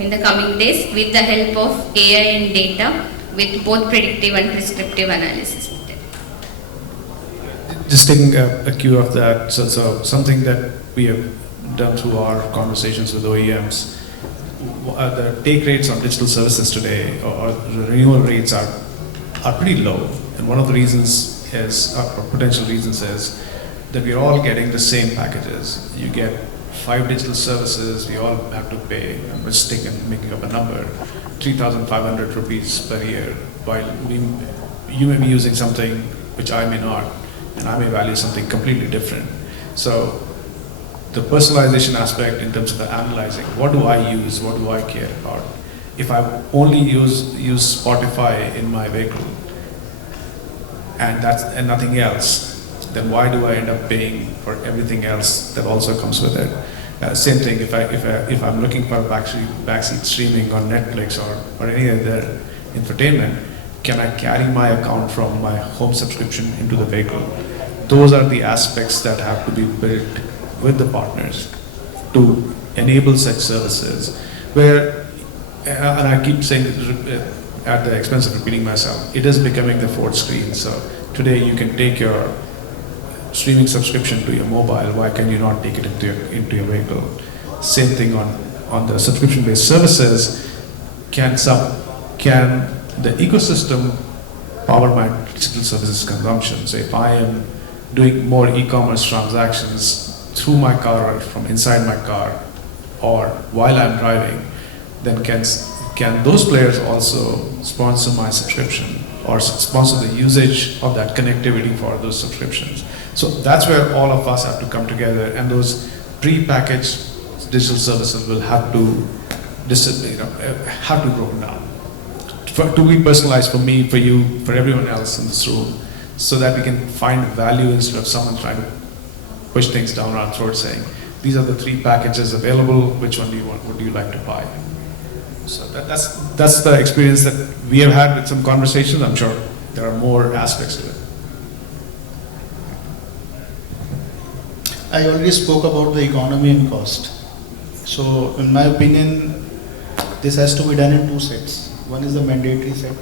in the coming days, with the help of AI and data, with both predictive and prescriptive analysis. Just taking a cue of that, so something that we have done through our conversations with OEMs, the take rates on digital services today, or the renewal rates are pretty low. And one of the reasons is, or potential reasons is, that we're all getting the same packages. You get 5 digital services, we all have to pay, I'm just making up a number, 3,500 rupees per year, while you may be using something which I may not, and I may value something completely different. So the personalization aspect in terms of the analyzing, what do I use, what do I care about? If I only use Spotify in my vehicle and nothing else, then why do I end up paying for everything else that also comes with it? Same thing if I'm looking for backseat streaming on Netflix or any other entertainment, can I carry my account from my home subscription into the vehicle? Those are the aspects that have to be built with the partners to enable such services. Where, and I keep saying this at the expense of repeating myself, it is becoming the fourth screen. So today you can take your streaming subscription to your mobile. Why can you not take it into your vehicle? Same thing on the subscription-based services. Can the ecosystem power my digital services consumption? So if I am doing more e-commerce transactions through my car or from inside my car or while I'm driving, then can those players also sponsor my subscription or sponsor the usage of that connectivity for those subscriptions? So that's where all of us have to come together, and those pre-packaged digital services will have to have to be broken down to be personalized for me, for you, for everyone else in this room, so that we can find value instead of someone trying to push things down our throat saying, these are the 3 packages available, which one do you want, what do you like to buy? So that's the experience that we have had with some conversations. I'm sure there are more aspects to it. I already spoke about the economy and cost. So in my opinion, this has to be done in 2 sets. One is the mandatory set,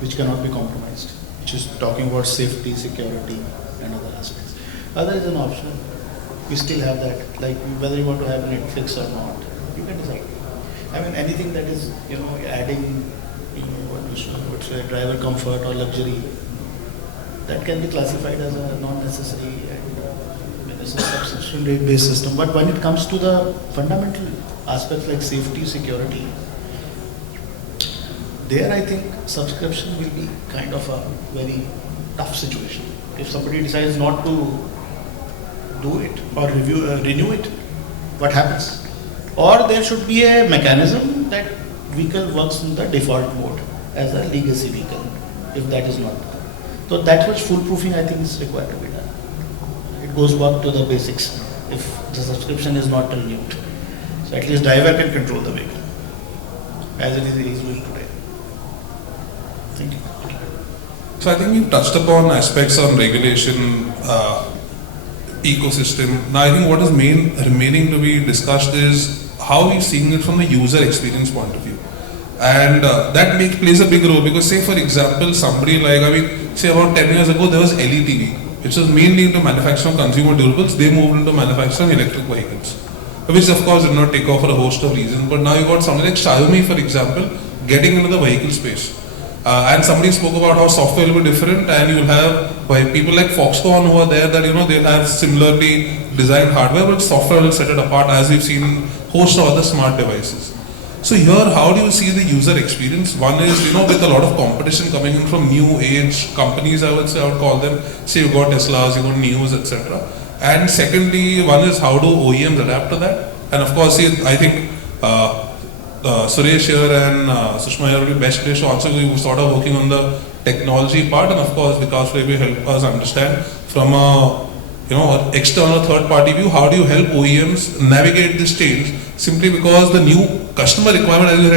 which cannot be compromised, which is talking about safety, security, and other aspects. Other is an option. You still have that, like whether you want to have Netflix or not, you can decide. I mean, anything that is, adding, what's a driver comfort or luxury, that can be classified as a non-necessary and it's a subscription rate-based system. But when it comes to the fundamental aspects like safety, security, there I think subscription will be kind of a very tough situation. If somebody decides not to do it or renew it, what happens? Or there should be a mechanism that vehicle works in the default mode as a legacy vehicle, if that is not done. So that's what foolproofing I think is required to be done. It goes back to the basics if the subscription is not renewed. So at least driver can control the vehicle as it is doing today. Thank you. So I think you touched upon aspects on regulation, ecosystem. Now I think what is remaining to be discussed is how we're seeing it from the user experience point of view. And that plays a big role because say for example, somebody like, say about 10 years ago there was LETV, which was mainly into manufacturing of consumer durables. They moved into manufacturing electric vehicles, which of course did not take off for a host of reasons. But now you got something like Xiaomi, for example, getting into the vehicle space. And somebody spoke about how software will be different, and you'll have people like Foxconn who are there that they'll have similarly designed hardware, but software will set it apart, as we've seen in host of other smart devices. So here, how do you see the user experience? One is, with a lot of competition coming in from new age companies, I would call them. Say you've got Teslas, you've got Neos, etc. And secondly, one is how do OEMs adapt to that? And of course, I think Suresh here and Sushma here will be best placed to answer. We were sort of working on the technology part, and of course, Vikas will help us understand from a external third-party view, how do you help OEMs navigate this change? Simply because the new customer requirement, as you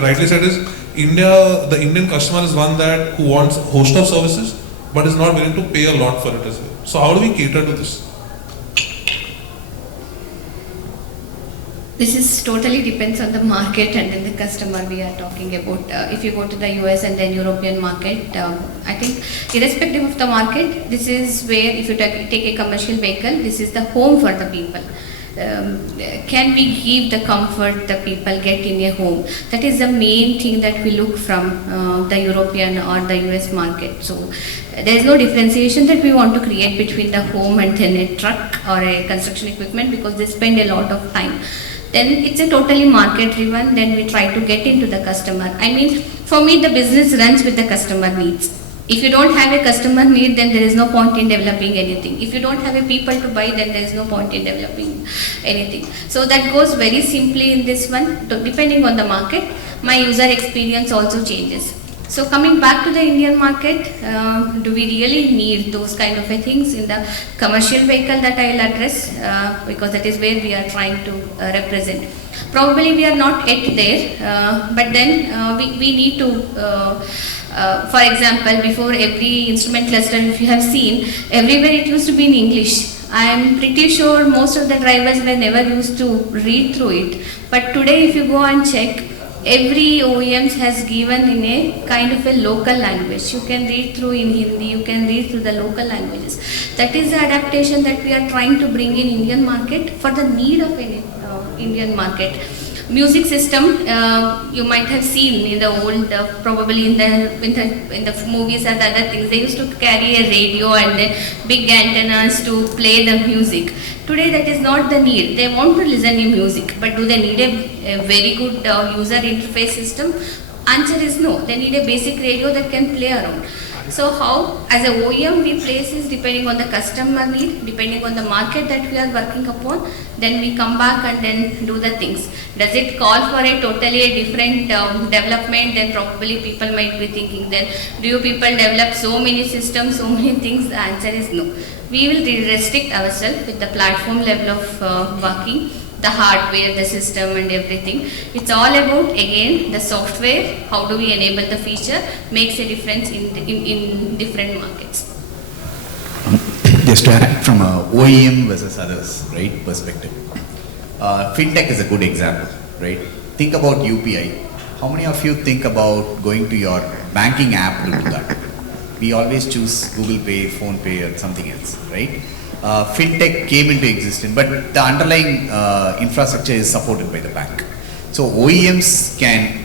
rightly said, is the Indian customer is one who wants a host of services, but is not willing to pay a lot for it as well. So how do we cater to this? This is totally depends on the market and then the customer we are talking about. If you go to the US and then European market, I think irrespective of the market, this is where if you take a commercial vehicle, this is the home for the people. can we give the comfort the people get in a home? That is the main thing that we look from the European or the US market. So there is no differentiation that we want to create between the home and then a truck or a construction equipment, because they spend a lot of time. Then it's a totally market driven, then we try to get into the customer. I mean, for me the business runs with the customer needs. If you don't have a customer need, then there is no point in developing anything. If you don't have a people to buy, then there is no point in developing anything. So that goes very simply in this one. Depending on the market, my user experience also changes. So coming back to the Indian market, do we really need those kind of things in the commercial vehicle that I will address, because that is where we are trying to represent. Probably we are not yet there, but then we need to, for example, before every instrument cluster, if you have seen, everywhere it used to be in English. I am pretty sure most of the drivers were never used to read through it. But today if you go and check, every OEMs has given in a kind of a local language. You can read through in Hindi, you can read through the local languages. That is the adaptation that we are trying to bring in Indian market for the need of an Indian market. Music system, you might have seen in the old, probably in the movies and other things, they used to carry a radio and then big antennas to play the music. Today that is not the need. They want to listen to music, but do they need a very good user interface system? Answer is no. They need a basic radio that can play around. So how, as a OEM, we place is depending on the customer need, depending on the market that we are working upon, then we come back and then do the things. Does it call for a totally different development? Then probably people might be thinking, then do you people develop so many systems, so many things? The answer is no. We will restrict ourselves with the platform level of working, the hardware, the system and everything. It's all about, again, the software, how do we enable the feature, makes a difference in different markets. Just to add from a OEM versus others, right, perspective. Fintech is a good example, right? Think about UPI. How many of you think about going to your banking app to do that? We always choose Google Pay, Phone Pay or something else, right? Fintech came into existence, but the underlying infrastructure is supported by the bank. So OEMs can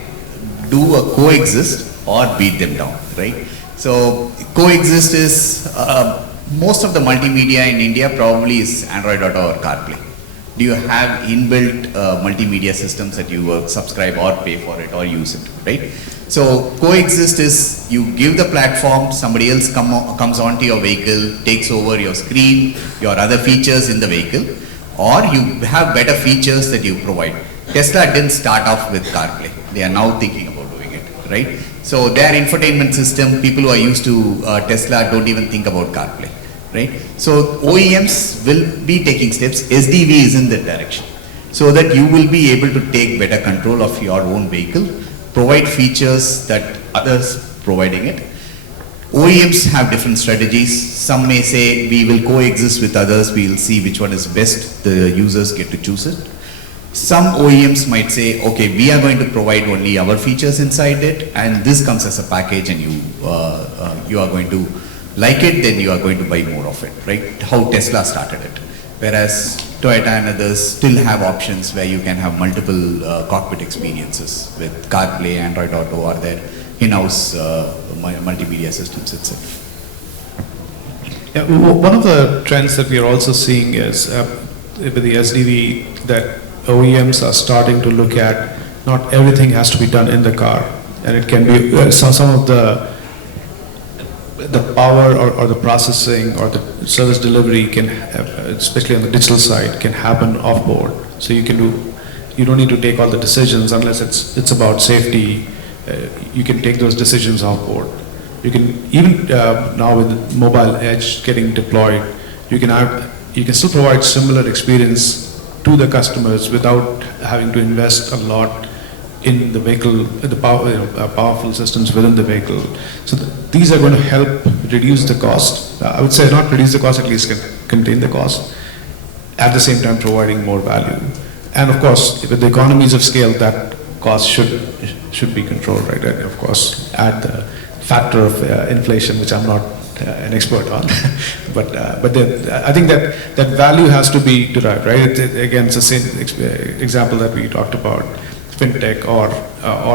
do a coexist or beat them down, right? So coexist is, most of the multimedia in India probably is Android Auto or CarPlay. Do you have inbuilt multimedia systems that you subscribe or pay for it or use it, right? So coexist is you give the platform, somebody else comes onto your vehicle, takes over your screen, your other features in the vehicle, or you have better features that you provide. Tesla didn't start off with CarPlay. They are now thinking about doing it, right? So their infotainment system, people who are used to Tesla don't even think about CarPlay, right? So OEMs will be taking steps. SDV is in that direction, so that you will be able to take better control of your own vehicle, provide features that others providing it. OEMs have different strategies. Some may say we will coexist with others, we will see which one is best, the users get to choose it. Some OEMs might say, okay, we are going to provide only our features inside it and this comes as a package and you are going to like it, then you are going to buy more of it, right? How Tesla started it. Whereas Toyota and others still have options where you can have multiple cockpit experiences with CarPlay, Android Auto or their in-house multimedia systems itself. Yeah, one of the trends that we are also seeing is with the SDV that OEMs are starting to look at not everything has to be done in the car, and it can be some of the power or the processing or the service delivery can have, especially on the digital side, can happen off board. So you don't need to take all the decisions unless it's about safety. You can take those decisions off board. You can even now with mobile edge getting deployed, you can still provide similar experience to the customers without having to invest a lot in the vehicle, the powerful systems within the vehicle. So these are going to help reduce the cost. I would say not reduce the cost, at least contain the cost, at the same time providing more value. And of course, with the economies of scale, that cost should be controlled, right? And of course, add the factor of inflation, which I'm not an expert on. But then, I think that value has to be derived, right? Again, it's the same example that we talked about, fintech or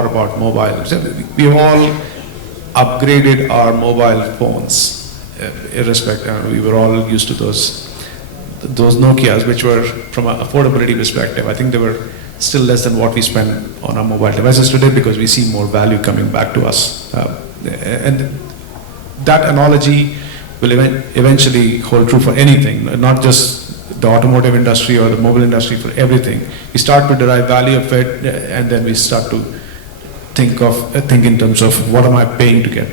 about mobile. So we have all upgraded our mobile phones, irrespective. We were all used to those Nokias, which were from an affordability perspective. I think they were still less than what we spend on our mobile devices today because we see more value coming back to us. And that analogy will eventually hold true for anything, not just the automotive industry or the mobile industry, for everything. We start to derive value of it, and then we start to think in terms of what am I paying to get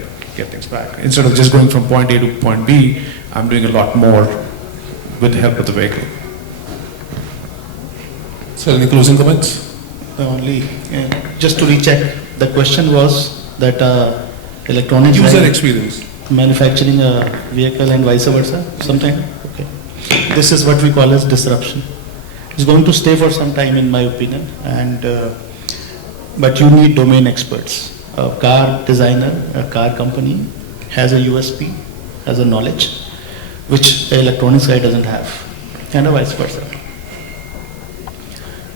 things back. Instead of just going from point A to point B, I'm doing a lot more with the help of the vehicle. So any closing comments? Only, just to recheck, the question was that electronics User guy experience. manufacturing a vehicle and vice versa, sometime? Okay. This is what we call as disruption. It's going to stay for some time in my opinion, and but you need domain experts. A car designer, a car company has a USP, has a knowledge, which the electronics guy doesn't have, and vice versa.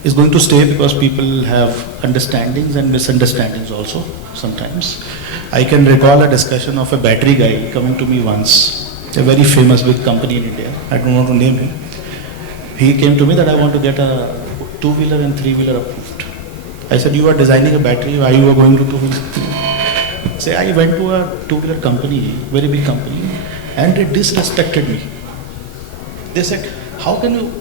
Is going to stay because people have understandings and misunderstandings also sometimes. I can recall a discussion of a battery guy coming to me once, a very famous big company in India. I don't want to name him. He came to me that I want to get a two-wheeler and three-wheeler approved. I said, you are designing a battery, why you are going to two-wheeler? Say, I went to a two-wheeler company, very big company, and they disrespected me. They said, how can you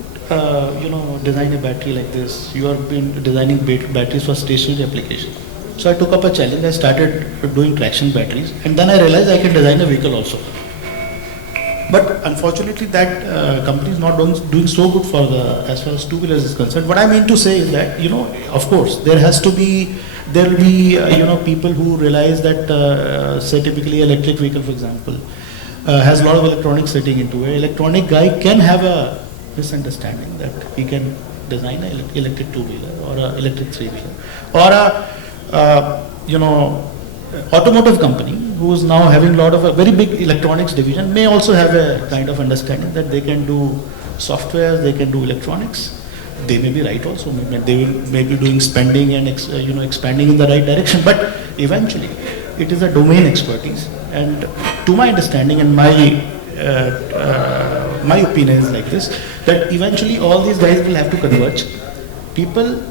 design a battery like this? You have been designing batteries for stationary application. So I took up a challenge. I started doing traction batteries, and then I realized I can design a vehicle also. But unfortunately, that company is not doing so good for as far as two-wheelers is concerned. What I mean to say is that, of course, there will be people who realize that, say, typically electric vehicle, for example, has a lot of electronics sitting into it. Electronic guy can have a misunderstanding that he can design an electric two-wheeler or an electric three-wheeler, or automotive company who is now having a lot of a very big electronics division may also have a kind of understanding that they can do software, they can do electronics. They may be right also. They may be doing spending and expanding in the right direction. But eventually, it is a domain expertise. And to my understanding and my opinion is like this, that eventually all these guys will have to converge. People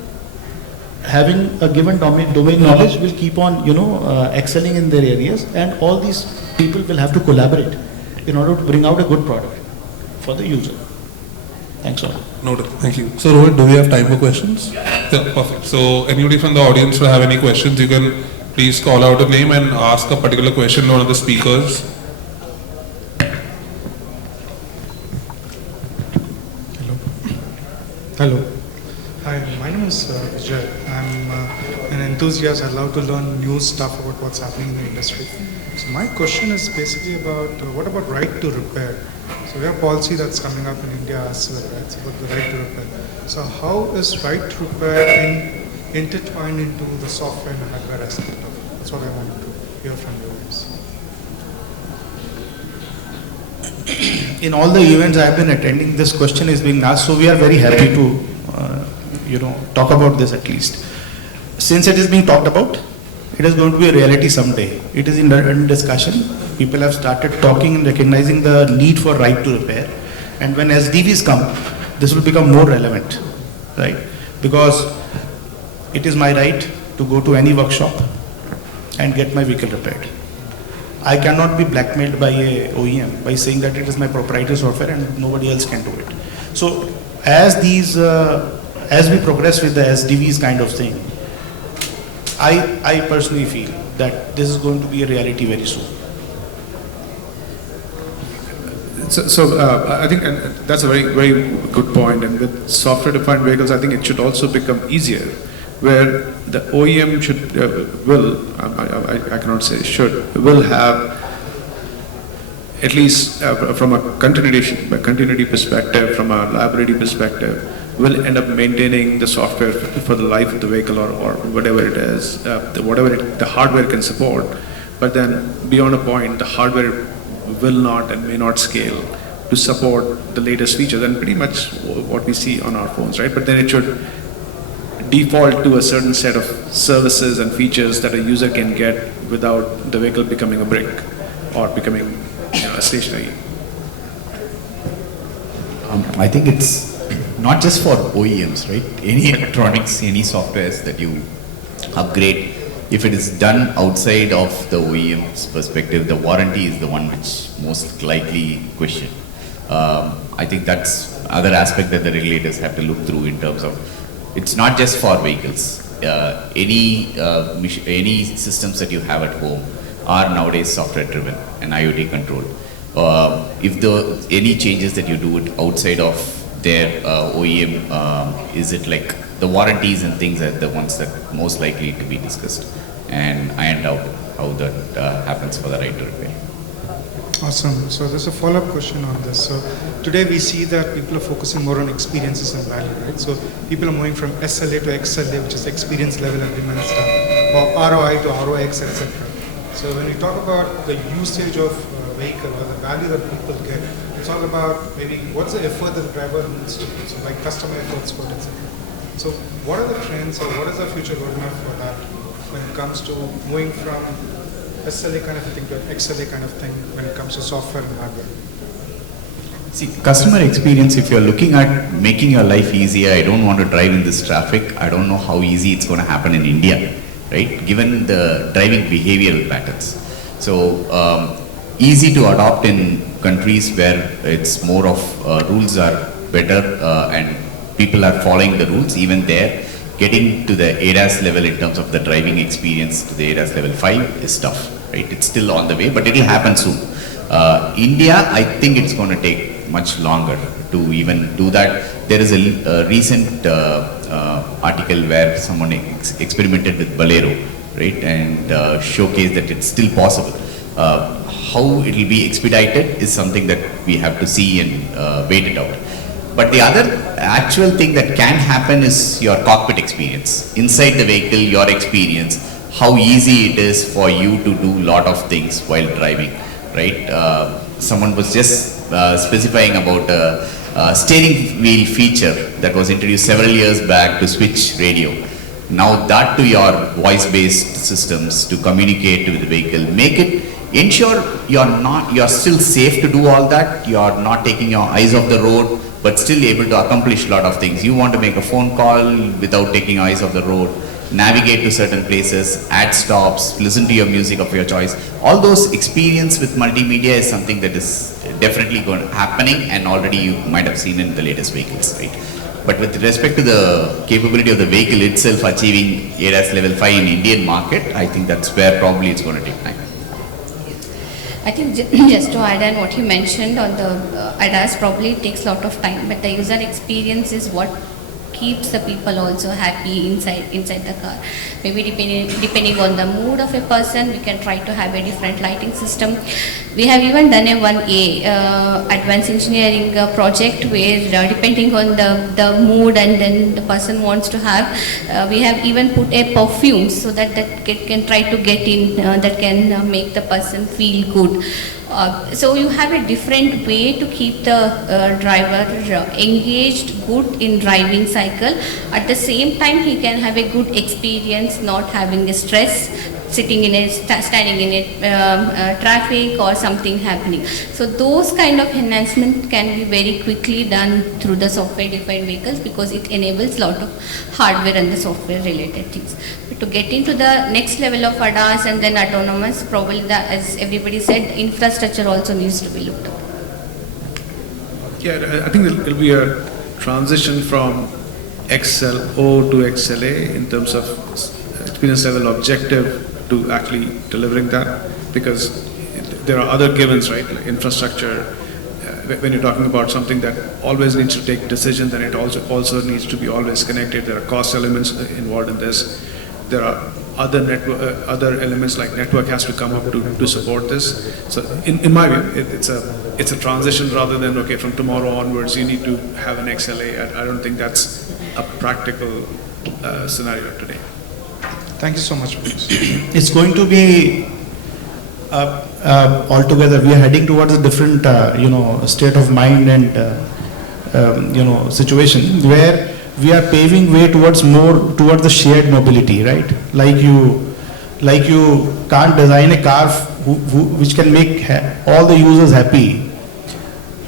having a given domain knowledge will keep on, excelling in their areas, and all these people will have to collaborate in order to bring out a good product for the user. Thanks all. Noted. Thank you. So Rohit, do we have time for questions? Yeah, perfect. So anybody from the audience will have any questions, you can please call out a name and ask a particular question to one of the speakers. Hello. Hi, my name is Vijay. I'm an enthusiast. I love to learn new stuff about what's happening in the industry. So my question is basically about what about right to repair? So we have policy that's coming up in India as well, right? It's about the right to repair. So how is right to repair intertwined into the software and hardware aspect of it? That's what I wanted to hear from you guys. In all the events I have been attending, this question is being asked, so we are very happy to, talk about this at least. Since it is being talked about, it is going to be a reality someday. It is in discussion. People have started talking and recognizing the need for right to repair. And when SDVs come, this will become more relevant, right? Because it is my right to go to any workshop and get my vehicle repaired. I cannot be blackmailed by a OEM by saying that it is my proprietary software and nobody else can do it. So as we progress with the SDVs kind of thing, I personally feel that this is going to be a reality very soon. So I think that's a very, very good point. And with software-defined vehicles, I think it should also become easier, where the OEM I cannot say should, will have, at least from a continuity perspective, from a liability perspective, will end up maintaining the software for the life of the vehicle or whatever it is, whatever the hardware can support. But then beyond a point, the hardware will not and may not scale to support the latest features, and pretty much what we see on our phones, right? But then it should default to a certain set of services and features that a user can get without the vehicle becoming a brick or becoming a stationary. I think it's not just for OEMs, right? Any electronics, any softwares that you upgrade, if it is done outside of the OEM's perspective, the warranty is the one which most likely question. I think that's other aspect that the regulators have to look through in terms of, it's not just for vehicles. Any systems that you have at home are nowadays software driven and IoT controlled. If any changes that you do it outside of their OEM, is it like the warranties and things are the ones that most likely to be discussed and ironed out how that happens for the right to repair. Awesome. So there's a follow-up question on this. So today we see that people are focusing more on experiences and value, right? So people are moving from SLA to XLA, which is experience level agreement stuff, or ROI to ROX, etc. So when we talk about the usage of vehicle or the value that people get, it's all about maybe what's the effort that the driver needs to do, so like customer efforts, what etc. So what are the trends or what is the future roadmap for that when it comes to moving from SLA kind of a thing to XLA kind of thing when it comes to software and hardware? See, customer experience, if you're looking at making your life easier, I don't want to drive in this traffic, I don't know how easy it's going to happen in India, right? Given the driving behavioral patterns. So, easy to adopt in countries where it's more of rules are better and people are following the rules. Even there, getting to the ADAS level in terms of the driving experience to the ADAS level 5 is tough, right? It's still on the way, but it will happen soon. India, I think it's going to take much longer to even do that. There is a recent article where someone experimented with Bolero, right, and showcased that it's still possible. How it will be expedited is something that we have to see and wait it out. But the other actual thing that can happen is your cockpit experience. Inside the vehicle, your experience, how easy it is for you to do a lot of things while driving, right? Someone was just specifying about a steering wheel feature that was introduced several years back to switch radio. Now that to your voice-based systems to communicate with the vehicle, ensure you're still safe to do all that, you're not taking your eyes off the road, but still able to accomplish a lot of things. You want to make a phone call without taking your eyes off the road, navigate to certain places, add stops, listen to your music of your choice. All those experience with multimedia is something that is definitely happening, and already you might have seen in the latest vehicles, right? But with respect to the capability of the vehicle itself achieving ADAS level 5 in Indian market, I think that's where probably it's going to take time. I think just to add on what you mentioned on the ADAS, probably it takes a lot of time, but the user experience is what keeps the people also happy inside the car. Maybe depending on the mood of a person, we can try to have a different lighting system. We have even done a advanced engineering project where depending on the mood and then the person wants to have, we have even put a perfume so that can try to get in, that can make the person feel good. So you have a different way to keep the driver engaged, good in driving cycle. At the same time, he can have a good experience, not having a stress, standing in traffic or something happening. So those kind of enhancement can be very quickly done through the software-defined vehicles because it enables a lot of hardware and the software-related things. But to get into the next level of ADAS and then autonomous, probably as everybody said, infrastructure also needs to be looked at. Yeah, I think there'll be a transition from XLO to XLA in terms of experience level objective to actually delivering that, because there are other givens, right? Like infrastructure, when you're talking about something that always needs to take decisions, then it also needs to be always connected. There are cost elements involved in this. There are other elements like network has to come up to support this. So in my view, it's a transition rather than, okay, from tomorrow onwards you need to have an XLA. I don't think that's a practical scenario today. Thank you so much for this. It's going to be altogether. We are heading towards a different, state of mind and, situation where we are paving way towards towards the shared mobility, right? Like you can't design a car which can make all the users happy.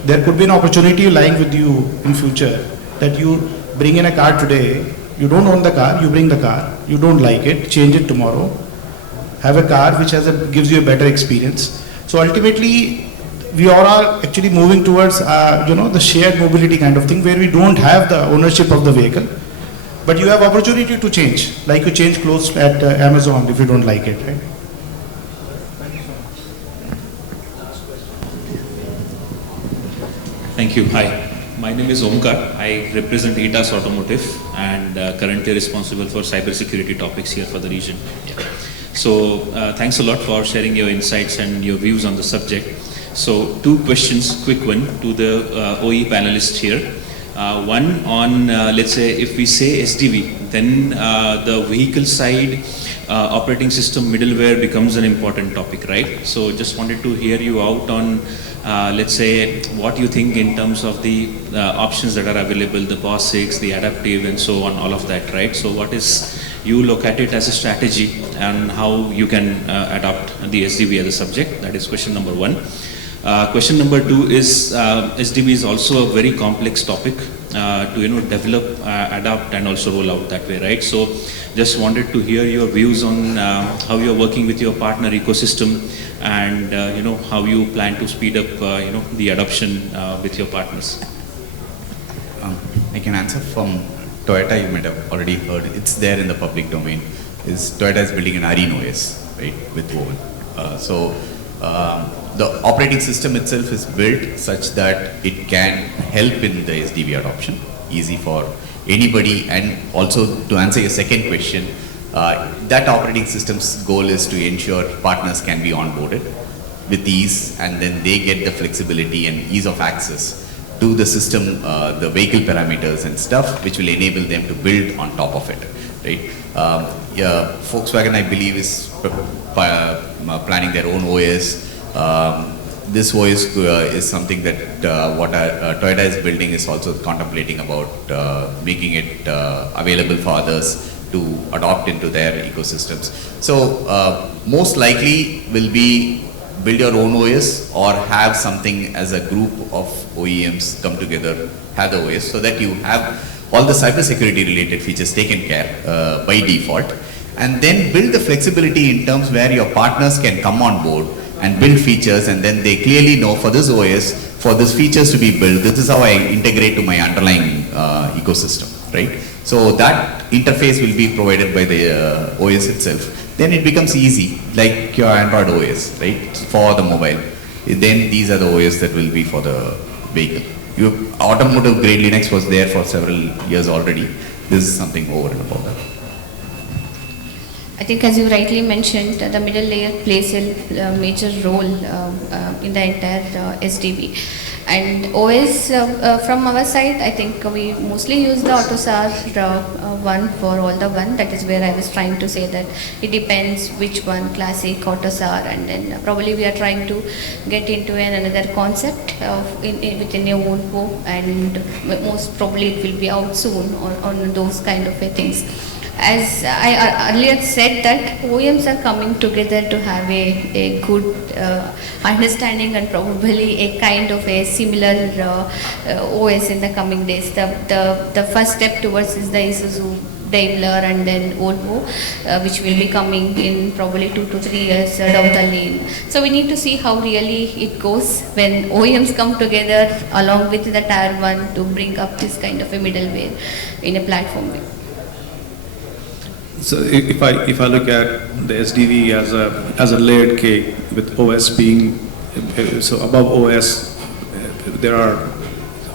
There could be an opportunity lying with you in future that you bring in a car today, you don't own the car, you bring the car, you don't like it, change it tomorrow, have a car which gives you a better experience. So ultimately, we all are actually moving towards, the shared mobility kind of thing where we don't have the ownership of the vehicle, but you have opportunity to change, like you change clothes at Amazon if you don't like it, right? Thank you. Hi, my name is Omkar. I represent ETAS Automotive and currently responsible for cybersecurity topics here for the region. Yeah. So thanks a lot for sharing your insights and your views on the subject. So 2 questions, quick one to the OE panelists here. One on, let's say, if we say SDV, then the vehicle side operating system middleware becomes an important topic, right? So just wanted to hear you out on, let's say, what you think in terms of the options that are available, the POSIX, the adaptive, and so on, all of that, right? So what is, you look at it as a strategy and how you can adopt the SDV as a subject? That is question number 1. Question number 2 is SDV is also a very complex topic to develop, adapt, and also roll out that way, right? So just wanted to hear your views on how you're working with your partner ecosystem and how you plan to speed up the adoption with your partners. I can answer from Toyota. You might have already heard, it's there in the public domain, is Toyota is building an Arene OS, right, with Woven. The operating system itself is built such that it can help in the SDV adoption, easy for anybody. And also, to answer your second question, that operating system's goal is to ensure partners can be onboarded with ease, and then they get the flexibility and ease of access to the system, the vehicle parameters and stuff, which will enable them to build on top of it, right? Volkswagen, I believe, is planning their own OS. This OS is something that what Toyota is building is also contemplating about making it available for others to adopt into their ecosystems. So most likely will be build your own OS or have something as a group of OEMs come together, have the OS, so that you have all the cybersecurity related features taken care by default, and then build the flexibility in terms where your partners can come on board and build features, and then they clearly know for this OS, for these features to be built, this is how I integrate to my underlying ecosystem, right? So that interface will be provided by the OS itself. Then it becomes easy, like your Android OS, right, for the mobile. Then these are the OS that will be for the vehicle. Your automotive grade Linux was there for several years already. This is something over and above that. I think, as you rightly mentioned, the middle layer plays a major role in the entire SDV. And OS, from our side, I think we mostly use the AutoSAR one for all the one. That is where I was trying to say that it depends which one, classic, AutoSAR, and then probably we are trying to get into another concept within a Volvo, and most probably it will be out soon on those kind of things. As I earlier said, that OEMs are coming together to have a good understanding and probably a kind of a similar OS in the coming days. The first step towards is the Isuzu, Daimler, and then Volvo, which will be coming in probably 2 to 3 years down the lane. So we need to see how really it goes when OEMs come together along with the Tier 1 to bring up this kind of a middleware in a platform way. So if I look at the SDV as a layered cake, with OS being so above OS, there are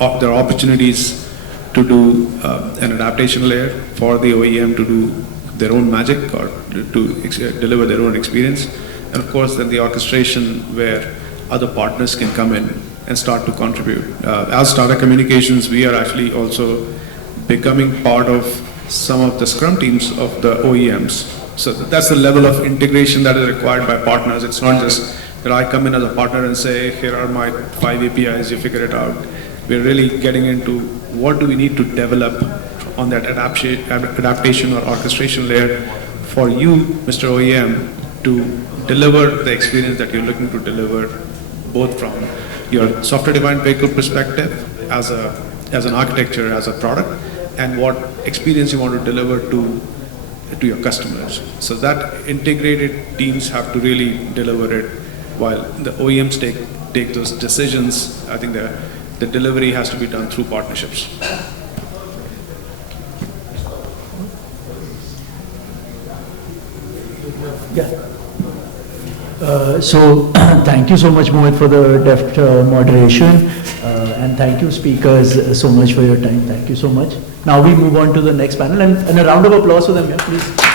opportunities to do an adaptation layer for the OEM to do their own magic or to deliver their own experience, and of course then the orchestration where other partners can come in and start to contribute. As Tata Communications, we are actually also becoming part of some of the scrum teams of the OEMs. So that's the level of integration that is required by partners. It's not just I come in as a partner and say, here are my 5 APIs, you figure it out. We're really getting into what do we need to develop on that adaptation or orchestration layer for you, Mr. OEM, to deliver the experience that you're looking to deliver, both from your software-defined vehicle perspective, as an architecture, as a product, and what experience you want to deliver to your customers. So that integrated teams have to really deliver it, while the OEMs take those decisions. I think the delivery has to be done through partnerships. Yeah. So thank you so much, Mohit, for the deft moderation, and thank you speakers so much for your time. Thank you so much. Now we move on to the next panel, and a round of applause for them, yeah, please.